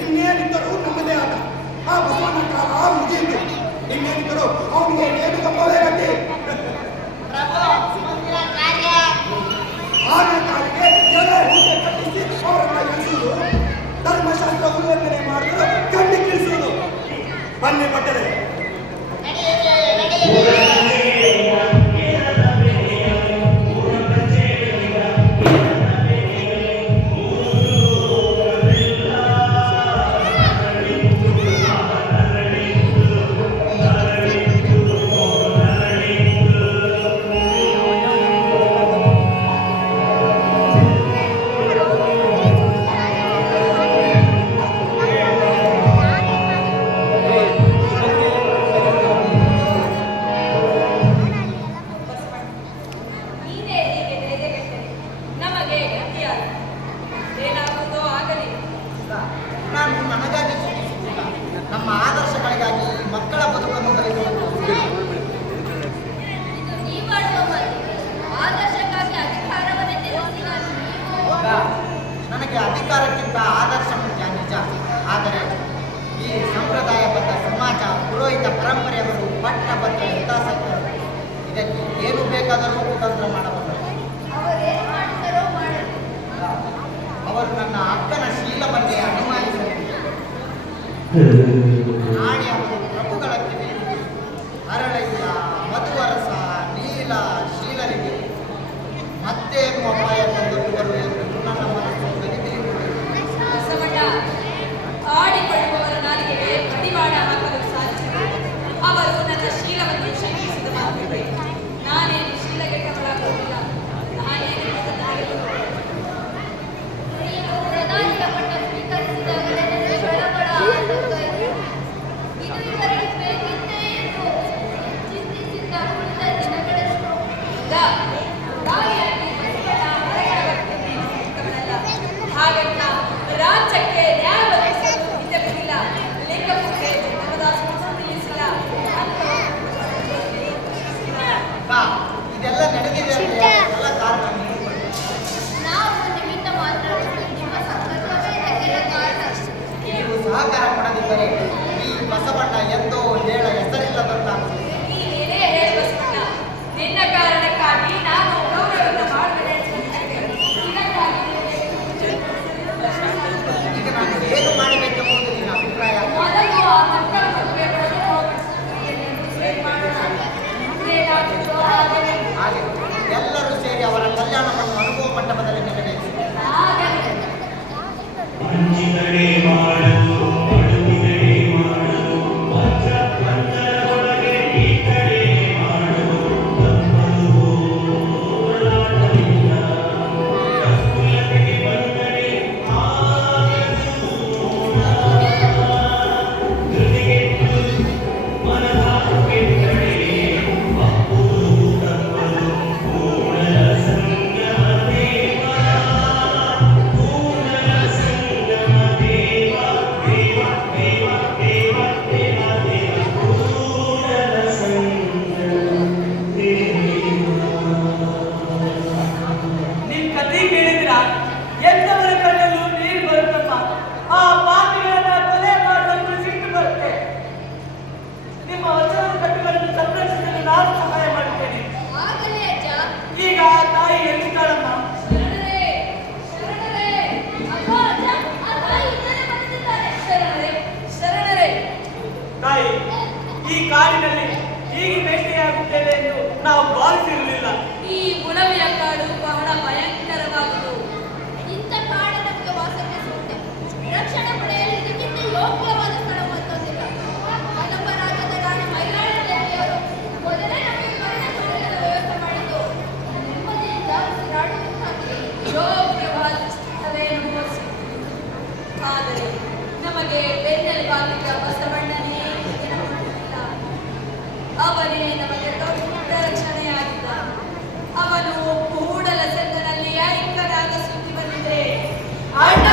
ಇನ್ನೇನಿದ್ದರೂ ನಮ್ಮದೇ ಆದ ಆ ಬಸವಣ್ಣ ಕಾಲ ಮುಗಿಯಿತು. ಇನ್ನೇನಿದ್ದರೂ ಅವನಿಗೆ ನೇಮಿ ಕಂಬವೇ ಗತಿ. ಆನೆ ಕಾಲಿಗೆ ಎಲೆ ಹೂಟೆ ಕಟ್ಟಿಸಿ ಅವರನ್ನ ಎಳಿಸುವುದು, ಧರ್ಮಶಾಸ್ತ್ರ ಉಲ್ಲಂಘನೆ ಮಾಡುವುದು, ಖಂಡಿಸುವುದು. ಬನ್ನಿ ಭಟ್ಟರೆ. ನೀನೇ ಹೀಗೆ ಧೈರ್ಯಗೆಟ್ಟರೆ ನಮಗೆ ಗತಿಯಾದ ಏನಾಗುವುದೋ ಆಗಲಿ. ನಾನು ನನಗಾಗಿ ಚಿಂತಿಸುತ್ತಿಲ್ಲ, ನಮ್ಮ ಆದರ್ಶಗಳಿಗಾಗಿ ಮಕ್ಕಳ ಬದುಕನ್ನು ಬರೆಯುವುದು. ಇದು ನೀವಾಡುವ ಮಾತು. ಆದರ್ಶಕ್ಕಾಗಿ ಅಧಿಕಾರವನ್ನೇ ತ್ಯಜಿಸಿದ ನೀವು ನನಗೆ ಅಧಿಕಾರಕ್ಕಿಂತ ಆದರ್ಶ ಮುಖ್ಯ ನಿಜ. ಆದರೆ ಈ ಸಂಪ್ರದಾಯಬದ್ಧ ಸಮಾಜ, ಪುರೋಹಿತ ಪರಂಪರೆಯವರು ಪಟ್ಟಬದ್ಧ ಹಿತಾಸಕ್ತರು. ಇದಕ್ಕೆ ಏನು ಬೇಕಾದರೂ ಕುತಂತ್ರ ಮಾಡಬಹುದು. ಅವರೇನು ಮಾಡುತ್ತಾರೋ ಮಾಡಲಿ. ಅವರು ನನ್ನ ಅಕ್ಕನ ಶೀಲವನ್ನೇ ಅನುಮಾನಿಸಬಹುದು. ನಾಳೆ ಅವರು ಪ್ರಭುಗಳ ಕಿವಿ ಹರಳಯ್ಯ, ಮಧುವರಸ, ನೀಲ, ಶೀಲರಿಗೆ ಮತ್ತೇನು ಅಪಾಯ ತಂದೊಡ್ಡುವರು ಎಂದು ನನ್ನ ಮನಸ್ಸು ಗಲಿಬಿಲಿಗೊಂಡಿದೆ. ಬಸವಣ್ಣ ಆಡಿಕೊಳ್ಳುವವರ ನಾಲಿಗೆಗೆ ಕಡಿವಾಣ ಹಾಕಲು ಸಾಧ್ಯವಿಲ್ಲ. ಅವರು ನನ್ನ ಶೀಲವನ್ನು ಶಂಕಿಸಿದ ಮಾತ್ರವೇ ನಾನೇನು ಶೀಲಗೆಟ್ಟವಳಾಗುವುದಿಲ್ಲ. ನಾನೇನು ನೀವು ಪ್ರಧಾನಿಯ ಪಟ್ಟ ಸ್ವೀಕರಿಸಿದಾಗಲೇ ನನಗೆ ಬೆಳಗಳ ಆತಂಕ ಇತ್ತು. ಇದು ಇವರಿಗೆ ಬೇಕಿತ್ತೇ ಎಂದು ಚಿಂತಿಸಿದ್ದ ಉಳಿದ ದಿನಗಳೆಷ್ಟು. ಹಾಗಂತ ರಾಜ್ಯಕ್ಕೆ ನ್ಯಾಯ ಒದಗಿಸಲು ಇದ್ದವಿಲ್ಲ. ಲಿಂಗಪೂಜೆ ನಿಲ್ಲಿಸಿಲ್ಲ. ಇದೆಲ್ಲ ನಡೆದಿದೆ ಅಂದ್ರೆ ಎಲ್ಲ ಕಾರಣ ನೀವು. ನಾವು ನಿಮಿತ್ತ ಮಾತ್ರ, ನಿಮ್ಮ ಸಂಪರ್ಕವೇ ಇದಕ್ಕೆಲ್ಲ ಕಾರಣ. ನೀವು ಸಹಕಾರ ಕೊಡದಿದ್ದರೆ ಈ ಬಸವಣ್ಣ ಎಂದೋ ಹೇಳ ಹೆಸರಿಲ್ಲದಂತಾಗುತ್ತದೆ. ನೀನೇ ಹೇಳಿ ಬಸವಣ್ಣ, ನಿನ್ನ ಕಾರಣಕ್ಕಾಗಿ ನಾನು ಗೌರವವನ್ನು ಮಾಡುತ್ತೇನೆ. ಈಗ ನಾನು ಏನು ಮಾಡಬೇಕೆಂಬುದು ನಿನ್ನ ಅಭಿಪ್ರಾಯ? ಮೊದಲು ಆ ಮಕ್ಕಳ ಮದುವೆ ಮಾಡೋಣ. ಏನಾಗುತ್ತೋ ಆಗಲಿ. ಹಾಗೆ ಎಲ್ಲರೂ ಸೇರಿ ಅವರ ಕಲ್ಯಾಣವನ್ನು ಅನುಭವ ಮಂಟಪದಲ್ಲಿ ನೆರವೇರಿಸಿದ್ದಾರೆ. ಆಗಲಿ. ಅಂಜಿನಡೆ ಮಾಡಲು ಅಡುಗಿನಡೆ ಮಾಡಲು ಪಂಚ ಪಂಚರೊಳಗೆ ಈ ಕಡೆ ಮಾಡಲು ತಪ್ಪಲು ಹೋರಾಟವಿಲ್ಲ. ತಪ್ಪುಲತೆಗೆ ಬಂದರೆ ಆಗದು ಧೃತಿಗೆಟ್ಟು ಮನದ ಕೆಟ್ಟಡೆ ಅಪ್ಪುದು ತಪ್ಪಲು ಕೂಡಲ ಸಂಗಮ ದೇವ, ಕೂಡಲ ಸಂಗಮ ದೇವ, ದೇವ ದೇವ ದೇವ ದೇವ ದೇವ ಕೂಡಲ ಸಂಗಮ ದೇವ. ನಿನ್ ಕಥೆ ಕೇಳಿದ್ರ ಎಂತವರ ಕಣ್ಣಲ್ಲೂ ನೀರು ಬರುತ್ತಮ್ಮ. ಆ ಪಾಪಿಗಳನ್ನ ಕೊಲೆ ಮಾಡುವಂತ ಸಿಟ್ಟು ಬರುತ್ತೆ. ನಿಮ್ಮ ವಚನದ ಕಟ್ಟುಗಳನ್ನು ಸಂರಕ್ಷಿಸಲು ನಾನು ಸಹಾಯ ಮಾಡುತ್ತೇನೆ. ಆಗಲಿ ಅಜ್ಜ. ಈಗ ತಾಯಿ ಎಲ್ಲಿದ್ದಾಳಮ್ಮ? ಶರಣರೇ, ಶರಣರೇ, ಅಗೋ ಅಜ್ಜ, ಆ ತಾಯಿ ಇಲ್ಲೇ ಬಂದಿದ್ದಾರೆ. ಶರಣರೇ, ಶರಣರೇ. ತಾಯಿ, ಈ ಕಾಡಿನಲ್ಲಿ ಹೀಗೆ ಭೇಟಿಯಾಗುತ್ತೇವೆ ಎಂದು ನಾವು ಭಾವಿಸಿರಲಿಲ್ಲ. ಈ ಉಳವಿಯ ಕಾಡು ಬಹಳ ಭಯಂಕರವಾದುದು. ಇಂಥ ಕಾಡು ನಮಗೆ ವಾಸಕ್ಕೆ ಸೂಕ್ತ. ರಕ್ಷಣೆ ಪಡೆಯಲು ಇದಕ್ಕಿಂತ ಯೋಗ್ಯವಾದ ಸ್ಥಳ ಮತ್ತೊಂದಿಲ್ಲ. ಕದಂಬ ರಾಜ್ಯದ ರಾಣಿ ಮೈಲಾಳ ದೇವಿಯವರು ಮೊದಲೇ ನಮಗೆ ಮರಣದ ವ್ಯವಸ್ಥೆ ಮಾಡಿದ್ದು. ನೆಮ್ಮದಿಯಿಂದ ಉಸಿರಾಡುವುದಕ್ಕಾಗಿ. ಯೋಗ್ಯವಾದ ಸ್ಥಳವೇ ನಮಗೆ ಸಿಕ್ಕಿತು. ಆದರೆ ನಮಗೆ ಬೆನ್ನೆಲುಬಾಗಿದ್ದ ಬಸವಣ್ಣನೇ ಇದನ್ನು ಮಾಡುತ್ತಿಲ್ಲ. ಅವನೇ ನಮಗೆ ದೊಡ್ಡ ರಕ್ಷಣೆಯಾಗಿದ್ದ. ಅವನು ಕೂಡಲ ಸಂಗನಲ್ಲಿ ಐಕ್ಯನಾದ ಸುದ್ದಿ ಬಂದಿದೆ. ಅಣ್ಣ!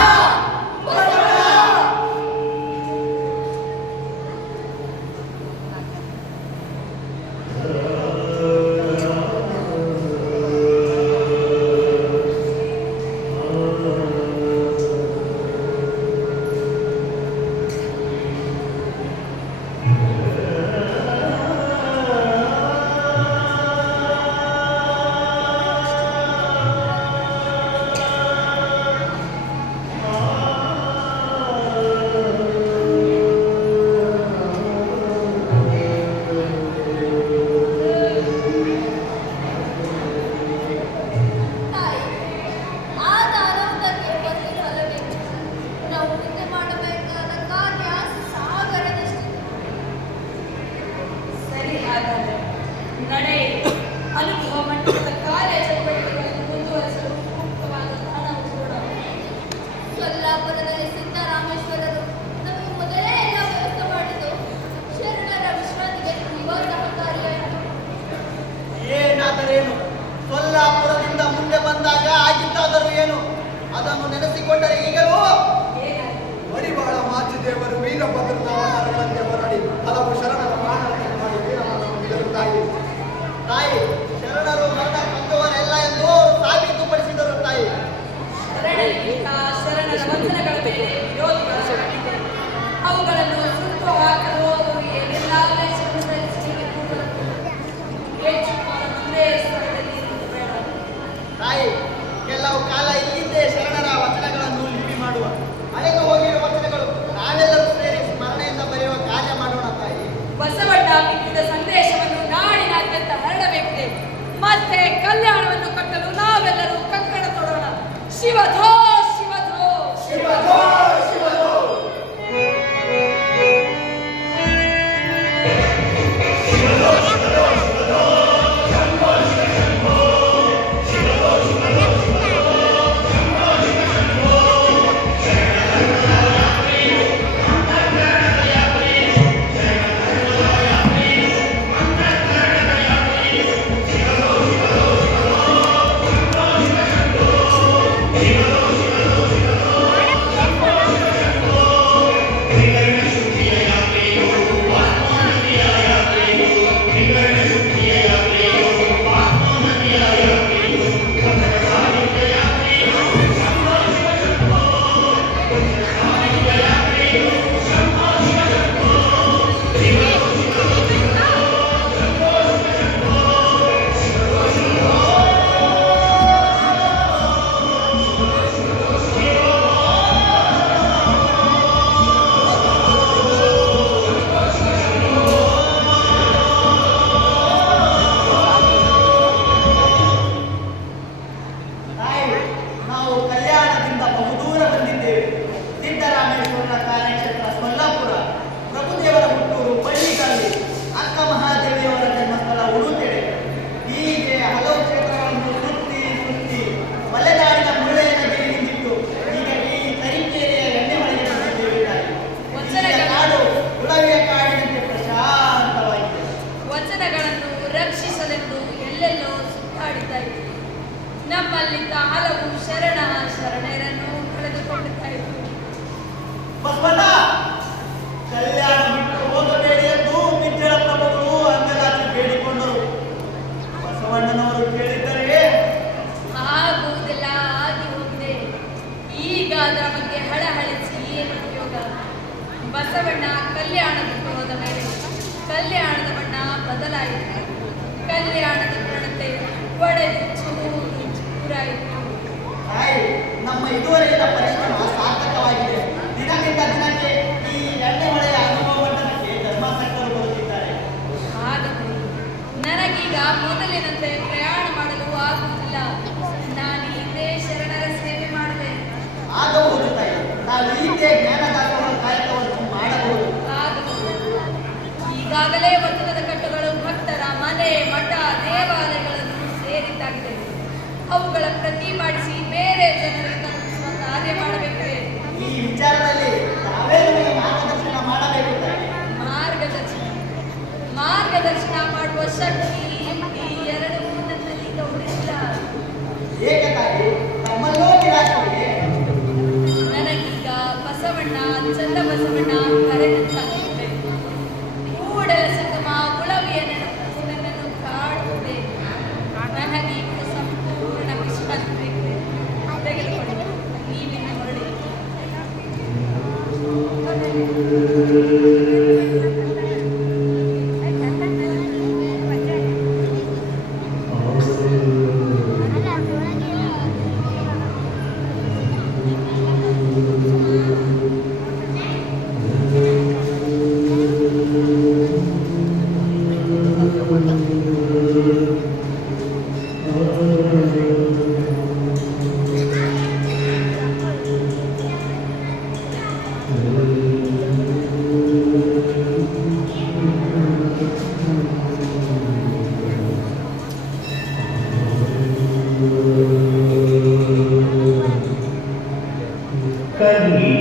ನಮ್ಮಲ್ಲಿದ್ದ ಹಲವು ಶರಣೆಯರನ್ನು ಕಳೆದುಕೊಳ್ಳುತ್ತಾ ಇತ್ತು. ಬಸವಣ್ಣ ಕಲ್ಯಾಣ ಬಿಟ್ಟು ಹೋಗಬೇಡಿ ಎಂದು ನಿಜ್ಜಳ ಪ್ರಭುಗಳು ಅಂಗದಾಚಿ ಬೇಡಿಕೊಂಡರು. ಬಸವಣ್ಣನವರು ಕೇಳಿದ್ದರೆ ಆಗುವುದೆಲ್ಲ ಆಗಿ ಹೋಗಿದೆ. ಈಗ ಅದರ ಬಗ್ಗೆ ಹಳಹಳಿಸಿ ಏನು ಉಪಯೋಗ? ಬಸವಣ್ಣ ಕಲ್ಯಾಣ ಬಿಟ್ಟು ಹೋದ ಮೇಲೆ ಕಲ್ಯಾಣದ ಬಣ್ಣ ಬದಲಾಯಿತು. ಕಲ್ಯಾಣದ ಪ್ರಣತೆ ಒಡೆದು ಚೂರಾಯಿತು. ನಮ್ಮ ಇದುವರೆಗಿನ ಪರಿಶ್ರಮ ಸಾರ್ಥಕವಾಗಿದೆ. ದಿನದಿಂದ ದಿನಕ್ಕೆ ಈ ಎಣ್ಣೆ ಹೊಳೆಯ ಅನುಭವಕ್ಕೆ ಧರ್ಮಾಸಕ್ತರು ಬರುತ್ತಿದ್ದಾರೆ. ಆಗಬಹುದು. ನನಗೀಗ ಮೊದಲಿನಂತೆ ಪ್ರಯಾಣ ಮಾಡಲು ಆಗುವುದಿಲ್ಲ. ನಾನು ಹಿಂದೆ ಶರಣರ ಸೇವೆ ಮಾಡಿದೆ. ಆಗಬಹುದು ತಾಯಿ, ನಾವು ಹೀಗೆ ಜ್ಞಾನದಾಸರ ಕಾಯಕವನ್ನು ಮಾಡಬಹುದು. ಆಗಬಹುದು. ಈಗಾಗಲೇ ವಚನದ ಕಟ್ಟುಗಳು ಭಕ್ತರ ಮನೆ ಮಠ ದೇವಾಲಯಗಳನ್ನು ಸೇರಿದ್ದಾಗಿದೆ. ಅವುಗಳ ಪ್ರತಿ ಮಾಡಿಸಿ ಬೇರೆ ಜನರಿಗೆ ತಲುಪಿಸುವ ಕಾರ್ಯ ಮಾಡಬೇಕೇ. ಈ ವಿಚಾರದಲ್ಲಿ ನಾವೇ ನಿಮಗೆ ಮಾರ್ಗದರ್ಶನ ಮಾಡಬೇಕು ತಾಯಿ. ಮಾರ್ಗದರ್ಶನ ಮಾಡುವ ಶಕ್ತಿ ಈ ಎರಡು ನನ್ನಲ್ಲಿ ಉಳಿದಿಲ್ಲ. ಏಕೆ ತಾಯಿ ನಮ್ಮಲ್ಲೂ ನಿರಾಶೆ? ನನಗೀಗ ಬಸವಣ್ಣ ಚಂದ ಬಸವಣ್ಣ ಕರೆದಂತಾಗಿದೆ. ಕೂಡಲ ಸಂಗಮ ಉಳವಿಯ ನೆನಪು ನನ್ನನ್ನು ಕಾಡುತ್ತದೆ. ನನಗೀಗ ಸಂಪೂರ್ಣ ವಿಶ್ರಾಂತಿ ತೆಗೆದುಕೊಂಡು ನೀವೇ ಹೊರಡಿ. Amen.